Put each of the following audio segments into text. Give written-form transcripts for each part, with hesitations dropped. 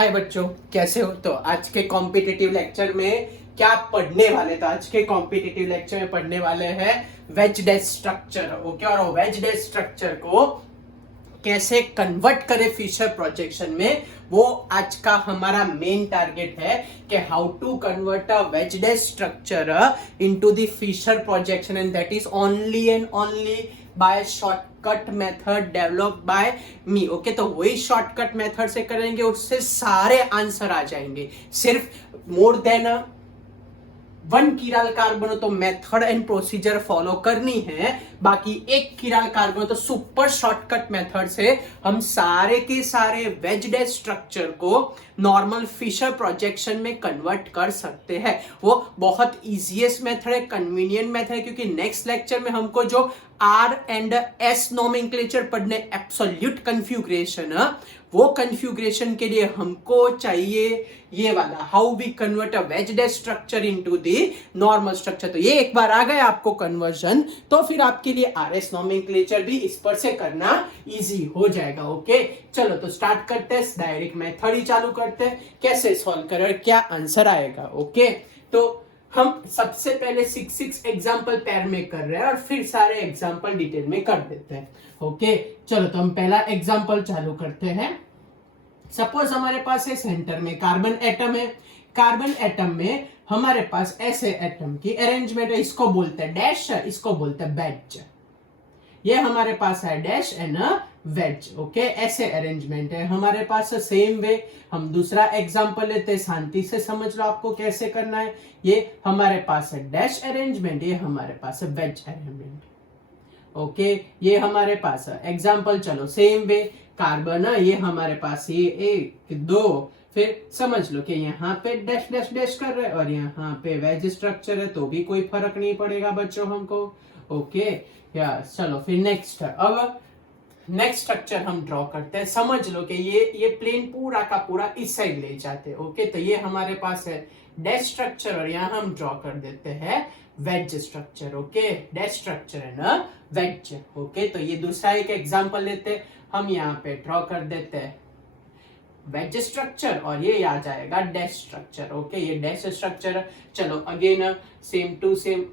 हाय बच्चों, कैसे हो? तो आज के कॉम्पिटिटिव लेक्चर में क्या पढ़ने वाले? तो आज के कॉम्पिटिटिव लेक्चर में पढ़ने वाले हैं वेज डेस स्ट्रक्चर। ओके, और वेज डेस स्ट्रक्चर को कैसे कन्वर्ट करें फिशर प्रोजेक्शन में, वो आज का हमारा मेन टारगेट है कि how to convert a wedge dash structure into the Fischer projection, and that is only and only by shortcut method developed by me. Okay, तो वही शॉर्टकट मेथड से करेंगे, उससे सारे आंसर आ जाएंगे। सिर्फ मोर देन वन कीराल कार्बन तो method and procedure follow करनी है, बाकी एक कीराल कार्बन तो सुपर शॉर्टकट मेथड से हम सारे के सारे वेज डेस स्ट्रक्चर को नॉर्मल फिशर प्रोजेक्शन में कन्वर्ट कर सकते हैं। वो बहुत इजीएस्ट मेथड है, कन्वीनियंट मेथड है, क्योंकि नेक्स्ट लेक्चर में हमको जो आर एंड एस नोमेनक्लेचर पढ़ने, एब्सोल्यूट कन्फ्यूग्रेशन, वो कन्फ्यूग्रेशन के लिए हमको चाहिए ये वाला, how we convert a wedge dash structure into the normal structure. तो ये एक बार आ गया आपको कन्वर्जन, तो फिर आपके लिए आर एस नोमेनक्लेचर भी इस पर से करना इजी हो जाएगा। ओके, चलो तो स्टार्ट करते हैं, डायरेक्ट मेथड ही चालू करते हैं, कैसे सॉल्व करें, क्या आंसर आएगा। ओके, तो हम सबसे पहले 6 एग्जाम्पल पैर में कर रहे हैं और फिर सारे एग्जाम्पल डिटेल में कर देते हैं। ओके, चलो तो हम पहला एग्जाम्पल चालू करते हैं। सपोज हमारे पास है सेंटर में कार्बन एटम है, कार्बन एटम में हमारे पास ऐसे एटम की अरेंजमेंट है, इसको बोलते हैं डैश, इसको बोलते हैं वेज। ये हमारे पास है डैश एंड वेज। ओके, ऐसे अरेंजमेंट है हमारे पास। सेम वे हम दूसरा एग्जांपल लेते हैं, शांति से समझ लो आपको कैसे करना है। ये हमारे पास है डैश अरेंजमेंट, ये हमारे पास है वेज अरेंजमेंट। ओके, ये हमारे पास है एग्जांपल। चलो सेम वे कार्बन, ये हमारे पास ये एक दो, फिर समझ लो कि यहाँ पे डैश डैश डैश कर रहे हैं और यहाँ पे वेज स्ट्रक्चर है, तो भी कोई फर्क नहीं पड़ेगा बच्चों हमको। ओके, या चलो फिर नेक्स्ट, अब नेक्स्ट स्ट्रक्चर हम ड्रॉ करते हैं। समझ लो कि ये प्लेन पूरा का पूरा इस साइड ले जाते हैं। ओके, तो ये हमारे पास है डैश स्ट्रक्चर और यहाँ हम ड्रॉ कर देते हैं wedge structure. Okay, dash structure है ना वेज। ओके, तो ये दूसरा एक एग्जांपल लेते हैं, हम यहाँ पे ड्रॉ कर देते हैं वेज स्ट्रक्चर और ये आ जाएगा डैश स्ट्रक्चर। ओके, ये डैश स्ट्रक्चर। चलो अगेन सेम टू सेम,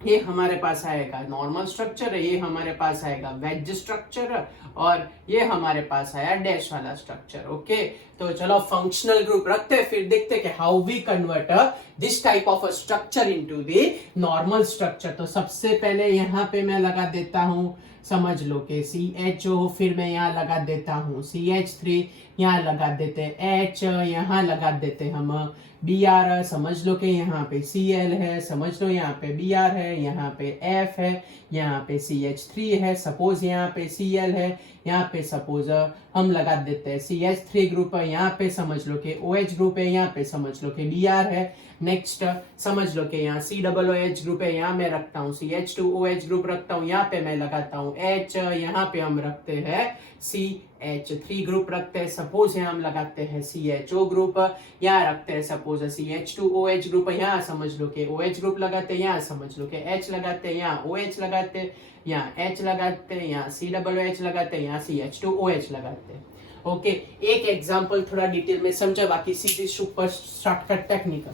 ये हमारे पास आएगा नॉर्मल स्ट्रक्चर, ये हमारे पास आएगा वेज स्ट्रक्चर और ये हमारे पास आया डैश वाला स्ट्रक्चर। ओके, तो चलो फंक्शनल ग्रुप रखते हैं, फिर देखते हैं कि how we convert this type of structure into the normal structure. तो सबसे पहले यहाँ पे मैं लगा देता हूँ, समझ लो कि CHO, फिर मैं यहाँ लगा देता हूँ CH3, यहाँ लगा देते H, यहाँ लगा देते हम Br, समझ लो कि यहाँ पे Cl है, समझ लो यहाँ पे Br है, यहाँ पे F है, यहाँ पे CH3 है, सपोज यहाँ पे Cl है, यहाँ पे सपोज हम लगा देते हैं CH3 ग्रुप, यहाँ पे समझ लो कि OH ग्रुप है, यहाँ पे समझ लो कि Br है। नेक्स्ट समझ लो कि यहाँ COOH ग्रुप है, यहाँ मैं रखता हूँ CH2OH ग्रुप रखता हूँ, यहाँ पे मैं लगाता हूँ H, यहाँ पे हम रखते हैं CH3 ग्रुप रखते हैं, सपोज यहाँ हम लगाते हैं CHO ग्रुप, यहाँ रखते हैं सपोज CH2OH ग्रुप, यहाँ समझ लो कि OH ग्रुप लगाते हैं, यहाँ समझ लो कि H लगाते हैं, यहाँ OH लगाते हैं, यहाँ H लगाते हैं, यहाँ COOH लगाते हैं, यहाँ CH2OH लगाते हैं। ओके, एक एग्जांपल थोड़ा डिटेल में समझा, बाकी सीधी सुपर शॉर्टकट टेक्निक।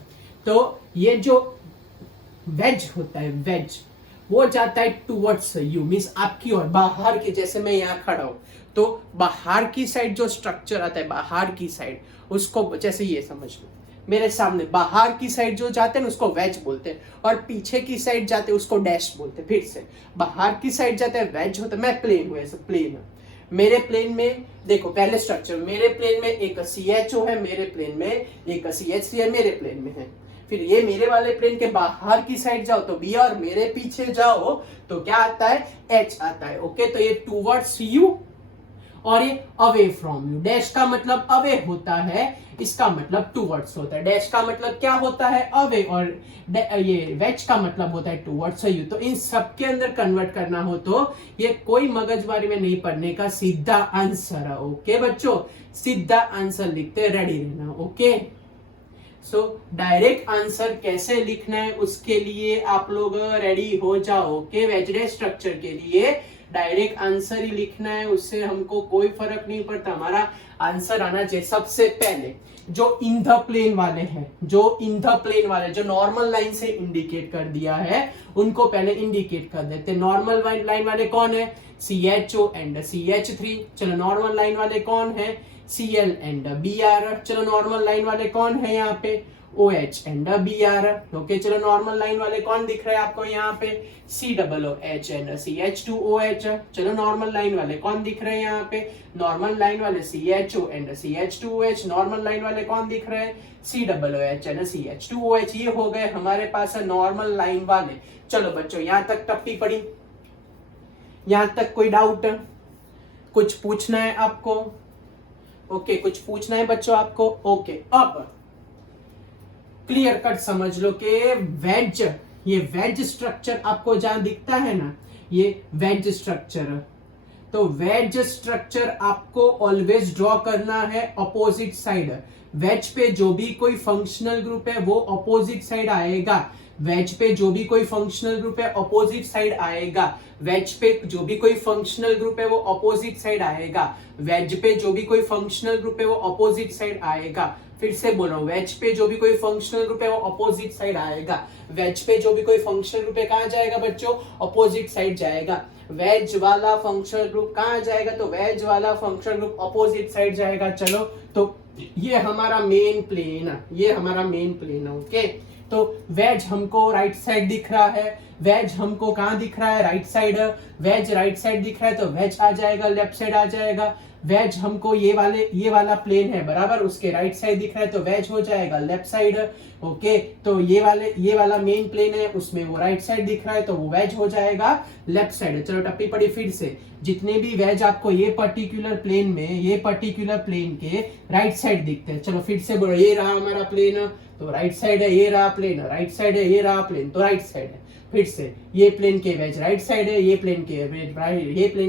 तो ये जो वेज होता है, वेज वो जाता है टुवर्ड्स यू, मींस आपकी और बाहर की। जैसे मैं यहाँ खड़ा हूं तो बाहर की साइड जो स्ट्रक्चर आता है, बाहर की साइड, उसको जैसे ये समझ लो मेरे सामने बाहर की साइड जो जाते हैं उसको वेज बोलते हैं, और पीछे की साइड जाते हैं उसको डैश बोलते हैं। फिर से बाहर की साइड जाते हैं वेज होता है, मैं प्लेन हूँ ऐसे प्लेन। मेरे प्लेन में देखो पहले स्ट्रक्चर, मेरे प्लेन में एक CHO है, मेरे प्लेन में एक CH3 है, मेरे प्लेन में है। फिर ये मेरे वाले प्लेन के बाहर की साइड जाओ तो B, और मेरे पीछे जाओ तो क्या आता है H आता है। ओके, तो ये टुवर्ड्स यू और ये अवे फ्रॉम यू। डैश का मतलब अवे होता है, इसका मतलब टुवर्ड्स होता है। डैश का मतलब क्या होता है अवे, और ये वेज का मतलब होता है टुवर्ड्स यू। तो इन सब के अंदर कन्वर्ट करना हो तो ये कोई मगजमारी में नहीं पढ़ने का, सीधा आंसर है। ओके बच्चों, सीधा आंसर लिखते रेडी रहना। ओके, सो डायरेक्ट आंसर कैसे लिखना है उसके लिए आप लोग रेडी हो जाओ। ओके, वेज डेस स्ट्रक्चर के लिए डायरेक्ट आंसर ही लिखना है, उससे हमको कोई फर्क नहीं पड़ता, हमारा आंसर आना चाहिए। सबसे पहले जो इन द प्लेन वाले हैं, जो इन द प्लेन वाले जो नॉर्मल लाइन से इंडिकेट कर दिया है, उनको पहले इंडिकेट कर देते हैं। नॉर्मल लाइन वाले कौन है? CHO and CH3। चलो नॉर्मल लाइन वाले कौन है? Cl and Br। चलो नॉर्मल लाइन वाले कौन है यहाँ पे? OH and Br। ओके, चलो नॉर्मल लाइन वाले कौन दिख रहे हैं आपको यहाँ पे? COOH and CH2OH। चलो नॉर्मल लाइन वाले कौन दिख रहे हैं यहाँ पे? नॉर्मल लाइन वाले CHO and CH2OH। Normal line वाले कौन दिख रहे हैं? COOH and CH2OH। ये हो गए हमारे पास नॉर्मल लाइन वाले। चलो बच्चों यहाँ तक टप्पी पड़ी, यहाँ तक कोई डाउट? कुछ पूछना है आपको? ओके, कुछ पूछना है बच्चों आपको? ओके, अब क्लियर कट समझ लो कि वेज, ये वेज स्ट्रक्चर आपको जहां दिखता है ना, ये वेज स्ट्रक्चर, तो वेज स्ट्रक्चर आपको ऑलवेज ड्रॉ करना है अपोजिट साइड। वेज पे जो भी कोई फंक्शनल ग्रुप है वो अपोजिट साइड आएगा। वेज पे जो भी कोई फंक्शनल ग्रुप है अपोजिट साइड आएगा। वेज पे जो भी कोई फंक्शनल ग्रुप है वो अपोजिट साइड आएगा। वेज पे जो भी कोई फंक्शनल ग्रुप है वो अपोजिट साइड आएगा। फिर से बोलो, वेज पे जो भी कोई फंक्शनल ग्रुप है वो अपोजिट साइड आएगा। वेज पे जो भी कोई फंक्शनल ग्रुप है कहां जाएगा बच्चों? अपोजिट साइड जाएगा। वेज वाला फंक्शनल ग्रुप कहां जाएगा? तो वेज वाला फंक्शनल ग्रुप अपोजिट साइड जाएगा। चलो, तो ये हमारा मेन प्लेन है, ये हमारा मेन प्लेन है। ओके, तो वेज हमको राइट साइड दिख रहा है, वेज हमको कहां दिख रहा है? Right side. Veg right side दिख रहा है तो वेज आ जाएगा, लेफ्ट साइड आ जाएगा। वेज हमको ये वाला प्लेन है बराबर, उसके राइट साइड दिख रहा है तो वेज हो जाएगा लेफ्ट साइड। ओके, तो ये वाला मेन प्लेन है, उसमें वो राइट साइड दिख रहा है तो वो वेज हो जाएगा लेफ्ट साइड। चलो टप्पी पड़ी फिर से, जितने भी वेज आपको ये पर्टिकुलर प्लेन में, ये पर्टिकुलर प्लेन के राइट साइड दिखते हैं। चलो फिर से बोलो, ये रहा हमारा प्लेन तो राइट साइड है, ये रहा प्लेन राइट साइड है, ये रहा प्लेन तो राइट साइड है। फिर से ये प्लेन के वेज राइट साइड है, ये प्लेन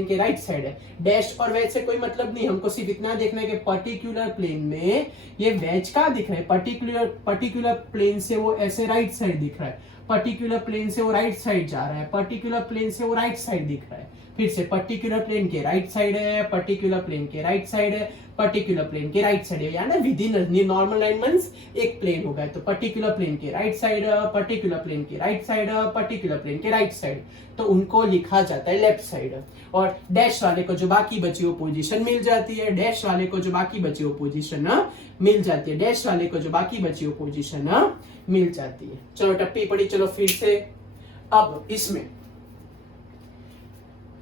के राइट साइड है। डैश और वेज से कोई मतलब नहीं, हमको सिर्फ इतना देखना है कि पर्टिकुलर प्लेन में ये वेज कहां दिख रहा है? पर्टिकुलर प्लेन से वो ऐसे राइट साइड दिख रहा है, पर्टिकुलर प्लेन से वो राइट साइड जा रहा है, पर्टिकुलर प्लेन से वो राइट साइड दिख रहा है। फिर से पर्टिकुलर प्लेन के राइट साइड है, पर्टिकुलर प्लेन के राइट साइड है, पर्टिकुलर प्लेन के राइट साइड है, यानी with in normal line means एक प्लेन होगा। तो पर्टिकुलर प्लेन के राइट साइड, पर्टिकुलर प्लेन के राइट साइड, पर्टिकुलर प्लेन के राइट साइड, तो उनको लिखा जाता है लेफ्ट साइड। और डैश वाले को जो बाकी बची हुई पोजीशन मिल जाती है, डैश वाले को जो बाकी बची हुई पोजीशन मिल जाती है, डैश वाले को जो बाकी बची हुई पोजीशन मिल जाती है। चलो टप्पी पड़ी, चलो फिर से। अब इसमें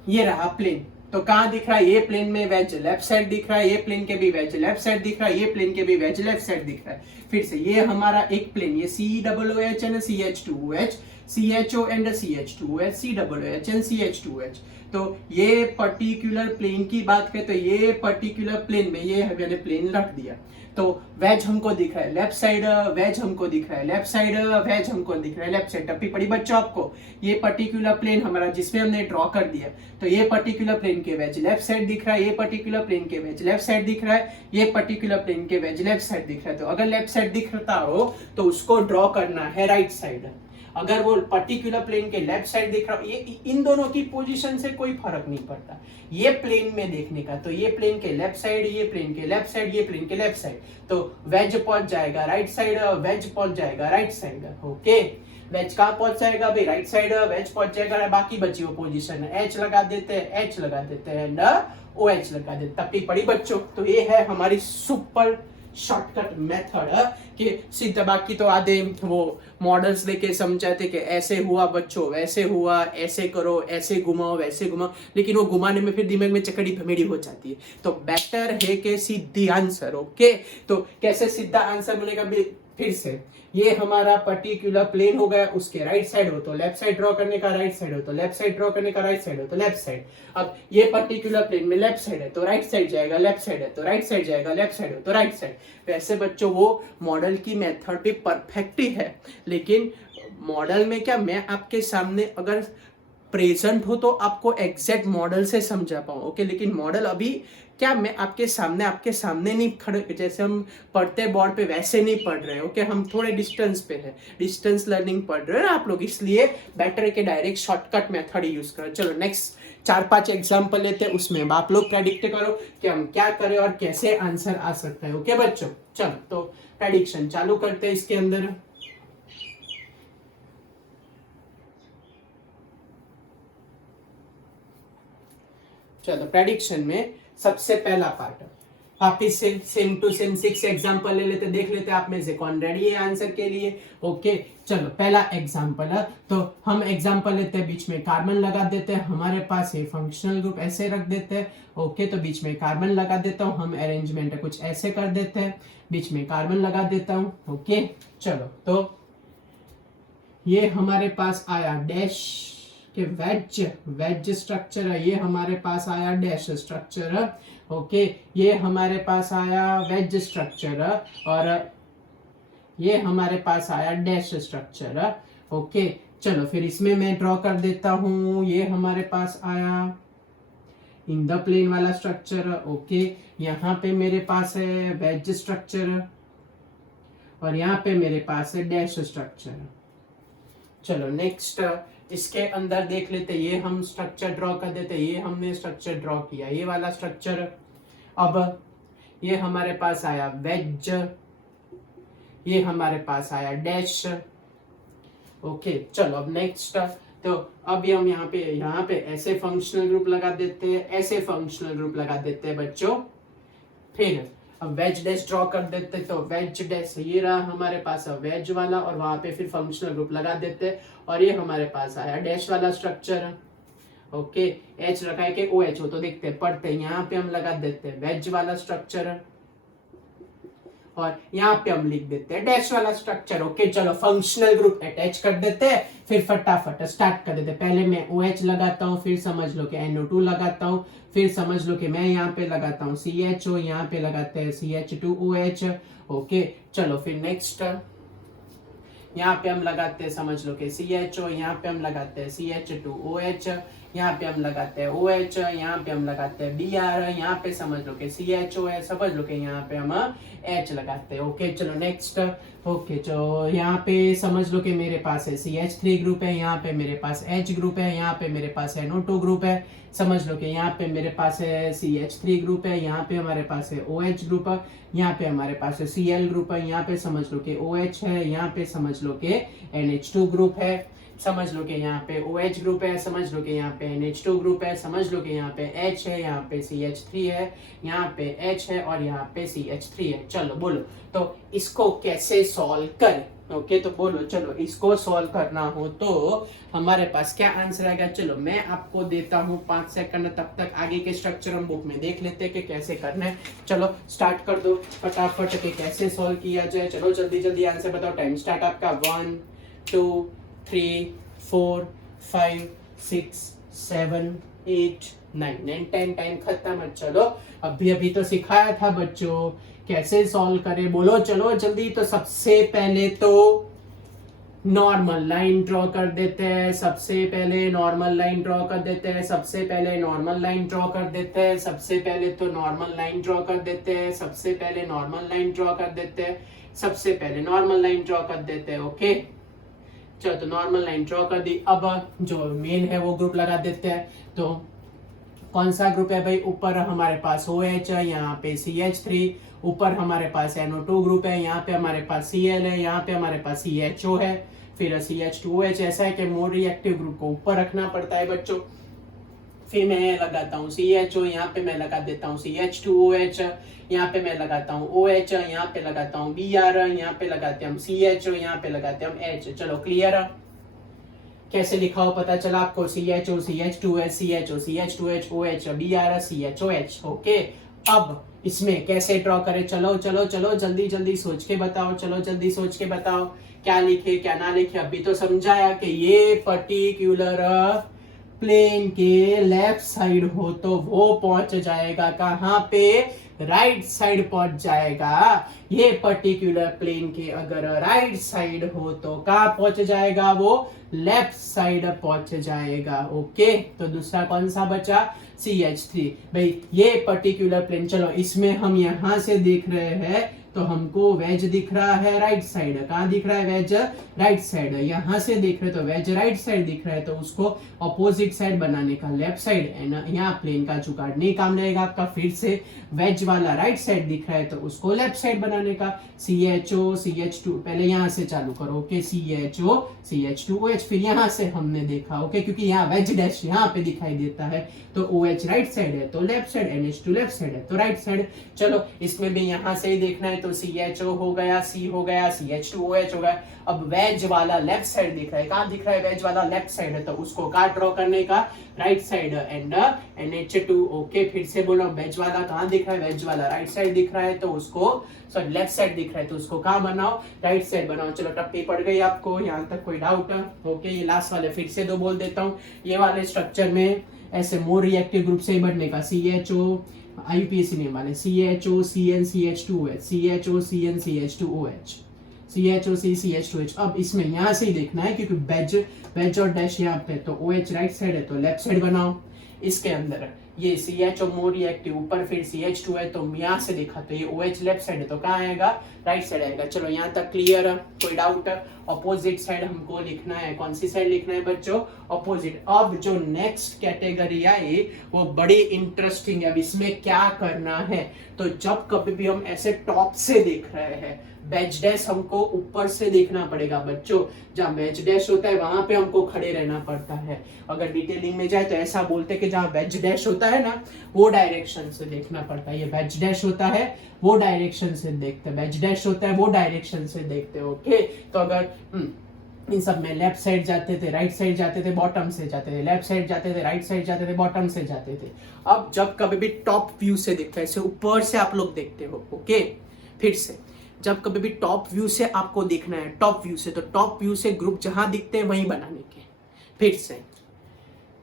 ये रहा प्लेन, तो कहां दिख रहा है? ये प्लेन में वेज लेफ्ट साइड दिख रहा है, ये प्लेन के भी वेज लेफ्ट साइड दिख रहा है, ये प्लेन के भी वेज लेफ्ट साइड दिख रहा है। फिर से ये हमारा एक प्लेन, ये COOH and CH2OH, CHO and CH2OH, COOH and CH2OH। तो ये पर्टिकुलर प्लेन की बात करें तो ये पर्टिकुलर प्लेन में ये मैंने प्लेन रख दिया, तो वेज हमको दिख रहा है लेफ्ट साइड, वेज हमको दिख रहा है लेफ्ट साइड, वेज हमको दिख रहा है लेफ्ट साइड। टप्पी पड़ी बच्चों आपको? ये पर्टिकुलर प्लेन हमारा जिसमें हमने ड्रॉ कर दिया, तो ये पर्टिकुलर प्लेन के वेज लेफ्ट साइड दिख रहा है, ये पर्टिकुलर प्लेन के वेज लेफ्ट साइड दिख रहा है, ये पर्टिकुलर प्लेन के वेज लेफ्ट साइड दिख रहा है। तो अगर लेफ्ट साइड दिखता हो तो उसको ड्रॉ करना है राइट साइड। अगर वो पर्टिकुलर प्लेन के लेफ्ट साइड दिख रहा हो, ये इन दोनों की पोजीशन से कोई फर्क नहीं पड़ता ये प्लेन में देखने का। तो ये प्लेन के लेफ्ट साइड, ये प्लेन के लेफ्ट साइड, ये प्लेन के लेफ्ट साइड, तो वेज पहुंच जाएगा राइट साइड, वेज पहुंच जाएगा राइट साइड। ओके, वेज कहां पहुंच जाएगा भाई? राइट साइड, वेज पहुंच जाएगा। बाकी बची हुई पोजीशन H लगा देते हैं, H लगा देते हैं एंड OH लगा देते। टप्पी पड़ी बच्चों? तो ये है हमारी सुपर शॉर्टकट मेथड कि सीधा। बाकी तो आधे वो मॉडल्स लेके समझाते कि ऐसे हुआ बच्चों, वैसे हुआ, ऐसे करो, ऐसे घुमाओ, वैसे घुमाओ, लेकिन वो घुमाने में फिर दिमाग में चकड़ी भमेड़ी हो जाती है। तो बेटर है कि सीधी आंसर। ओके, तो कैसे सीधा आंसर मिलेगा? फिर से ये हमारा पर्टिकुलर प्लेन हो गया, उसके राइट साइड हो तो लेफ्ट साइड ड्रॉ करने का, राइट साइड हो तो लेफ्ट साइड ड्रॉ करने का, राइट साइड हो तो लेफ्ट साइड। अब ये पर्टिकुलर प्लेन में लेफ्ट साइड है तो राइट साइड जाएगा, लेफ्ट साइड है तो राइट साइड जाएगा, लेफ्ट साइड हो तो राइट साइड। वैसे बच्चों वो मॉडल की मेथड भी परफेक्ट ही है, लेकिन मॉडल में क्या, मैं आपके सामने अगर प्रेजेंट हो तो आपको एग्जैक्ट मॉडल से समझा पाऊं। ओके, लेकिन मॉडल अभी क्या मैं आपके सामने नहीं खड़े, जैसे हम पढ़ते बोर्ड पे वैसे नहीं पढ़ रहे, ओके, हम थोड़े डिस्टेंस पे है, डिस्टेंस लर्निंग पढ़ रहे हैं आप लोग, इसलिए बेटर है कि डायरेक्ट शॉर्टकट मेथड ही यूज करो। चलो नेक्स्ट 4-5 एग्जांपल लेते हैं, उसमें अब आप लोग प्रेडिक्ट करो कि हम क्या करें और कैसे आंसर आ सकता है। ओके बच्चों, चलो तो प्रेडिक्शन चालू करते हैं इसके अंदर। चलो प्रेडिक्शन में सबसे पहला पार्ट वापिस से सेम टू सेम 6 एग्जांपल ले लेते, देख लेते आप में से कौन रेडी है आंसर के लिए। ओके चलो पहला एग्जांपल है, तो हम एग्जांपल लेते हैं, बीच में कार्बन लगा देते हैं, हमारे पास ये फंक्शनल ग्रुप ऐसे रख देते हैं। ओके तो बीच में कार्बन लगा देता हूँ, हम अरेंजमेंट कुछ ऐसे कर देते हैं, बीच में कार्बन लगा देता हूँ। ओके चलो तो ये हमारे पास आया डैश के वेज स्ट्रक्चर है, ये हमारे पास आया डैश स्ट्रक्चर है। ओके ये हमारे पास आया वेज स्ट्रक्चर है, और ये हमारे पास आया डैश स्ट्रक्चर है। ओके चलो फिर इसमें मैं ड्रॉ कर देता हूँ, ये हमारे पास आया इन द प्लेन वाला स्ट्रक्चर। ओके यहाँ पे मेरे पास है वेज स्ट्रक्चर, और यहाँ पे मेरे पास है डैश स्ट्रक्चर। चलो नेक्स्ट इसके अंदर देख लेते, ये हम स्ट्रक्चर ड्रॉ कर देते, ये हमने स्ट्रक्चर ड्रॉ किया, ये वाला स्ट्रक्चर। अब ये हमारे पास आया वेज, ये हमारे पास आया डैश। ओके चलो अब नेक्स्ट, तो अब हम यहाँ पे ऐसे फंक्शनल ग्रुप लगा देते हैं, ऐसे फंक्शनल ग्रुप लगा देते हैं बच्चों। फिर अब वेज डैश ड्रॉ कर देते, तो वेज डैश ये रहा हमारे पास वेज वाला, और वहां पे फिर फंक्शनल ग्रुप लगा देते, और ये हमारे पास आया डैश वाला स्ट्रक्चर। ओके एच रखा है कि ओ एच हो, तो देखते पढ़ते, यहाँ पे हम लगा देते हैं वेज वाला स्ट्रक्चर, और यहाँ पे हम लिख देते हैं डैश वाला स्ट्रक्चर। ओके चलो फंक्शनल ग्रुप अटैच कर देते हैं, फिर फटाफट स्टार्ट कर देते हैं। पहले मैं OH लगाता हूँ, फिर समझ लो कि NO2 लगाता हूँ, फिर समझ लो कि मैं यहाँ पे लगाता हूँ CHO, यहाँ पे लगाते हैं CH2OH। ओके चलो फिर नेक्स्ट यहाँ पे हम लगाते हैं, समझ लो कि CHO, यहाँ पे हम लगाते हैं CH2OH, यहाँ पे हम लगाते हैं OH, यहाँ पे हम लगाते हैं Br, यहाँ पे समझ लो कि CHO है, समझ लो कि यहाँ पे हम H लगाते हैं। ओके चलो नेक्स्ट। ओके चलो यहाँ पे समझ लो कि मेरे पास है CH3 ग्रुप है, यहाँ पे मेरे पास H ग्रुप है, यहाँ पे मेरे पास NO2 ग्रुप है, समझ लो कि यहाँ पे मेरे पास है CH3 ग्रुप है, यहाँ पे हमारे पास है OH ग्रुप है, यहाँ पे हमारे पास है Cl ग्रुप है, यहाँ पे समझ लो कि OH है, यहाँ पे समझ लो कि NH2 ग्रुप है, समझ लो कि यहाँ पे OH ग्रुप है, समझ लो कि यहाँ पे NH2 ग्रुप है, समझ लो कि यहाँ पे H है, यहाँ पे CH3 है, यहाँ पे H है, और यहाँ पे CH3 है। चलो बोलो तो इसको कैसे सॉल्व करें। ओके तो बोलो चलो इसको सॉल्व करना हो तो हमारे पास क्या आंसर आएगा। चलो मैं आपको देता हूँ 5 सेकंड, तब तक आगे के स्ट्रक्चर हम बुक में देख लेते हैं कि कैसे करना है। चलो स्टार्ट कर दो फटाफट के कैसे सॉल्व किया जाए। चलो जल्दी जल्दी आंसर बताओ। टाइम स्टार्ट आपका 1 2 3 4 5 6 7 8 9 10 टाइम खत्म। चलो अभी तो सिखाया था बच्चों कैसे सॉल्व करें, बोलो चलो जल्दी। तो सबसे पहले तो नॉर्मल लाइन ड्रॉ कर देते हैं, सबसे पहले नॉर्मल लाइन ड्रॉ कर देते हैं, सबसे पहले नॉर्मल लाइन ड्रॉ कर देते हैं, सबसे पहले तो नॉर्मल लाइन ड्रॉ कर देते हैं, सबसे पहले नॉर्मल लाइन ड्रॉ कर देते हैं, सबसे पहले नॉर्मल लाइन ड्रॉ कर देते हैं। ओके चलो तो नॉर्मल लाइन ड्रॉ कर दी। अब जो मेन है वो ग्रुप लगा देते हैं। तो कौन सा ग्रुप है भाई, ऊपर हमारे पास OH है, यहाँ पे CH3, ऊपर हमारे पास NO2 ग्रुप है, यहाँ पे हमारे पास Cl है, यहाँ पे हमारे पास CHO है, फिर CH2OH। ऐसा है कि मोर रिएक्टिव ग्रुप को ऊपर रखना पड़ता है बच्चों। फिर मैं लगाता हूँ CHO, यहाँ पे मैं लगा देता हूँ CH2OH, यहाँ पे मैं लगाता हूँ OH, यहाँ पे लगाता हूँ Br, यहाँ पे लगाते हैं हम CHO, यहाँ पे लगाते हैं हम H। चलो क्लियर, कैसे लिखा हो पता चला आपको। CHO CH2H CHO CH2H OH Br CHOH। Okay अब इसमें कैसे ड्रॉ करें, चलो चलो चलो जल्दी जल्दी सोच के बताओ, चलो जल्दी सोच के बताओ क्या लिखे क्या ना लिखे। अभी तो समझाया कि ये पर्टिकुलर प्लेन के लेफ्ट साइड हो तो वो पहुंच जाएगा कहाँ पे, राइट साइड पहुंच जाएगा। ये पर्टिकुलर प्लेन के अगर राइट साइड हो तो कहाँ पहुंच जाएगा, वो लेफ्ट साइड पहुंच जाएगा। ओके, तो दूसरा कौन सा बचा, CH3। भाई ये पर्टिकुलर प्लेन, चलो इसमें हम यहां से देख रहे हैं तो हमको वेज दिख रहा है राइट साइड। कहाँ दिख रहा है वेज, राइट साइड। यहां से देख रहे तो वेज राइट साइड दिख रहा है, तो उसको अपोजिट साइड बनाने का लेफ्ट साइड एंड यहाँ प्लेन का जुगाड़ नहीं काम रहेगा आपका। फिर से वेज वाला राइट साइड दिख रहा है तो उसको लेफ्ट साइड बनाने का। CHO CH2, पहले यहाँ से चालू करो। ओके, CHO CH2OH, फिर यहाँ से हमने देखा। ओके, क्योंकि यहाँ वेज डैश यहाँ पे दिखाई देता है तो OH राइट साइड है तो left side, NH2 left side है तो राइट साइड। चलो इसमें भी यहाँ से ही देखना है तो CHO हो गया, C हो गया, CH2OH हो गया। अब वेज वाला लेफ्ट साइड दिख रहा है, कहाँ दिख रहा है, वेज वाला लेफ्ट साइड है तो उसको कहाँ ड्रॉ करने का, right side and NH2। Okay, फिर से बोलो वेज वाला कहाँ दिख रहा है, वेज वाला राइट साइड दिख रहा है तो उसको, सॉरी लेफ्ट साइड दिख रहा है तो उसको कहाँ बनाओ, राइट साइड बनाओ। चलो टप्पी पड़ गई आपको, यहाँ तक कोई डाउट है? ओके, ये लास्ट वाले फिर से 2 बोल देता हूँ। ये वाले स्ट्रक्चर में ऐसे मोर रिएक्टिव ग्रुप से ही बढ़ने का, CHO IUPAC नेम वाले, CHO CN CH2OH, CHO CN CH2OH, CHO CH2H। अब इसमें यहाँ से ही देखना है क्योंकि वेज और डैश यहाँ पे, तो OH राइट साइड है तो लेफ्ट साइड बनाओ। इसके अंदर ये CHO मोर रिएक्टिव ऊपर, फिर CH2 है तो यहाँ से देखा तो ये OH लेफ्ट साइड है तो कहाँ आएगा, राइट साइड आएगा। चलो यहाँ तक क्लियर है, कोई डाउट? अपोजिट साइड हमको लिखना है, कौन सी साइड लिखना है बच्चों, अपोजिट। अब जो नेक्स्ट कैटेगरी आई वो बड़ी इंटरेस्टिंग है। अब इसमें क्या करना है, तो जब कभी भी हम ऐसे टॉप से देख रहे हैं, वेज डैश हमको ऊपर से देखना पड़ेगा बच्चों। जहाँ वेज डैश होता है वहां पे हमको खड़े रहना पड़ता है। अगर डिटेलिंग में जाए तो ऐसा बोलते हैं कि जहाँ वेज डैश होता है ना वो डायरेक्शन से देखना पड़ता है। ये वेज डैश होता है वो डायरेक्शन से देखते हैं, वेज डैश होता है वो डायरेक्शन से देखते हैं। ओके, तो अगर इन सब में लेफ्ट साइड जाते थे, राइट साइड जाते थे, बॉटम से जाते थे, लेफ्ट साइड जाते थे, राइट साइड जाते थे, बॉटम से जाते थे। अब जब कभी भी टॉप व्यू से देखते हैं, ऐसे ऊपर से आप लोग देखते हो। ओके, फिर से जब कभी भी टॉप व्यू से आपको देखना है, टॉप व्यू से, तो टॉप व्यू से ग्रुप जहां दिखते हैं वहीं बनाने के। फिर से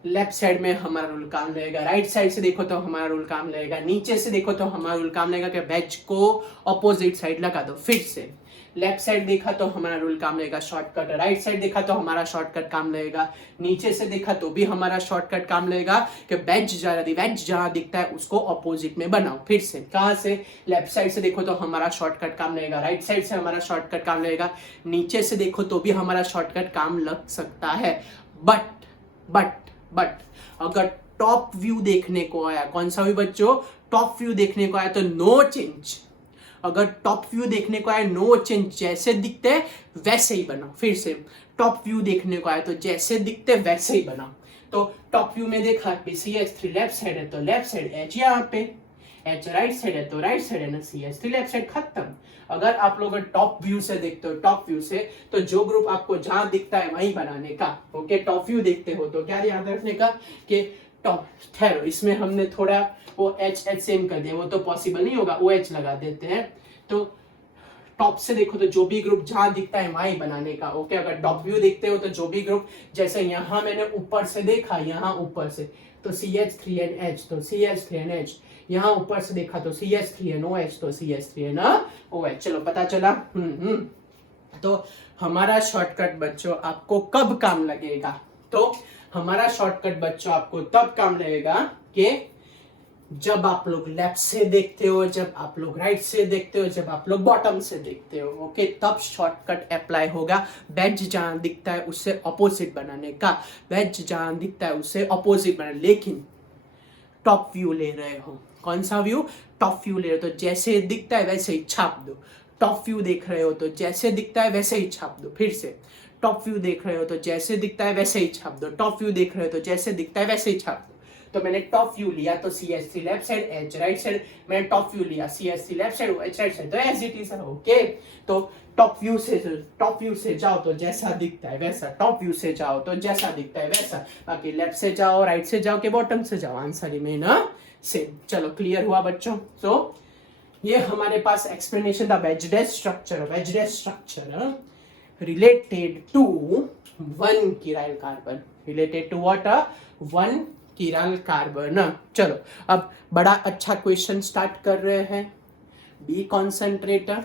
लेफ्ट साइड में हमारा रूल काम रहेगा, राइट साइड से देखो तो हमारा रूल काम रहेगा, नीचे से देखो तो हमारा रूल काम रहेगा कि वेज को अपोजिट साइड लगा दो। फिर से लेफ्ट साइड देखा तो हमारा रूल काम रहेगा शॉर्टकट, राइट साइड देखा तो हमारा शॉर्टकट काम रहेगा, नीचे से देखा तो भी हमारा शॉर्टकट काम रहेगा कि वेज जहां दिखता है उसको अपोजिट में बनाओ। फिर से कहां से, लेफ्ट साइड से देखो तो हमारा शॉर्टकट काम रहेगा, राइट साइड से हमारा शॉर्टकट काम रहेगा, नीचे से देखो तो भी हमारा शॉर्टकट काम लग सकता है। बट अगर टॉप व्यू देखने को आया, कौन सा भी बच्चों, टॉप व्यू देखने को आया तो नो चेंज। अगर टॉप व्यू देखने को आया नो चेंज, जैसे दिखते हैं वैसे ही बनाओ। फिर से टॉप व्यू देखने को आया तो जैसे दिखते वैसे ही बनाओ। तो टॉप व्यू में देखा CH3 लेफ्ट साइड है तो लेफ्ट साइड, H यहाँ पे, H राइट साइड है तो राइट साइड है ना, CH3 लेफ्ट साइड, खत्म। अगर आप लोग टॉप व्यू से देखते हो, टॉप व्यू से, तो जो ग्रुप आपको जहां दिखता है वहीं बनाने का। ओके, टॉप व्यू देखते हो तो क्या याद रखने का कि टॉप, ठहरो इसमें हमने थोड़ा वो H सेम कर दिया, वो तो पॉसिबल नहीं होगा, OH लगा देते हैं। तो टॉप से देखो तो जो भी ग्रुप जहां दिखता है वहीं बनाने का। ओके, अगर टॉप व्यू देखते हो तो जो भी ग्रुप, जैसे यहां मैंने ऊपर से देखा, यहां ऊपर से तो CH3NH तो CH3NH, यहाँ ऊपर से देखा तो CH3NOH तो CH3NOH। चलो पता चला। तो हमारा शॉर्टकट बच्चों आपको कब काम लगेगा, तो हमारा शॉर्टकट बच्चों आपको तब काम लगेगा कि जब आप लोग लेफ्ट से देखते हो, जब आप लोग राइट से देखते हो, जब आप लोग बॉटम से देखते हो। ओके, तब शॉर्टकट अप्लाई होगा वेज जहां दिखता है उससे अपोजिट बनाने का, वेज जहां दिखता है उससे अपोजिट बनाने। लेकिन टॉप व्यू ले रहे हो, कौन सा व्यू, टॉप व्यू ले रहे हो तो जैसे दिखता है वैसे ही छाप दो। टॉप व्यू देख रहे हो तो जैसे दिखता है वैसे ही छाप दो। फिर से टॉप व्यू देख रहे हो तो जैसे दिखता है वैसे ही छाप दो। टॉप व्यू देख रहे हो तो जैसे दिखता है वैसे ही छाप दो। तो मैंने टॉप व्यू लिया तो CH3 left side, H right side, मैंने टॉप व्यू लिया CH3 left side, H right side, तो एज इट इज है। ओके, तो टॉप व्यू से जाओ तो जैसा दिखता है वैसा, टॉप व्यू से जाओ तो जैसा दिखता है वैसा, बाकी लेफ्ट से जाओ, राइट से जाओ, के बॉटम से जाओ, आंसर रिमेन सेम। चलो क्लियर हुआ बच्चों? तो ये हमारे पास एक्सप्लेनेशन था wedge dash structure related to one chiral carbon, related to what, one chiral carbon. चलो अब बड़ा अच्छा क्वेश्चन स्टार्ट कर रहे हैं, बी कॉन्सेंट्रेटर।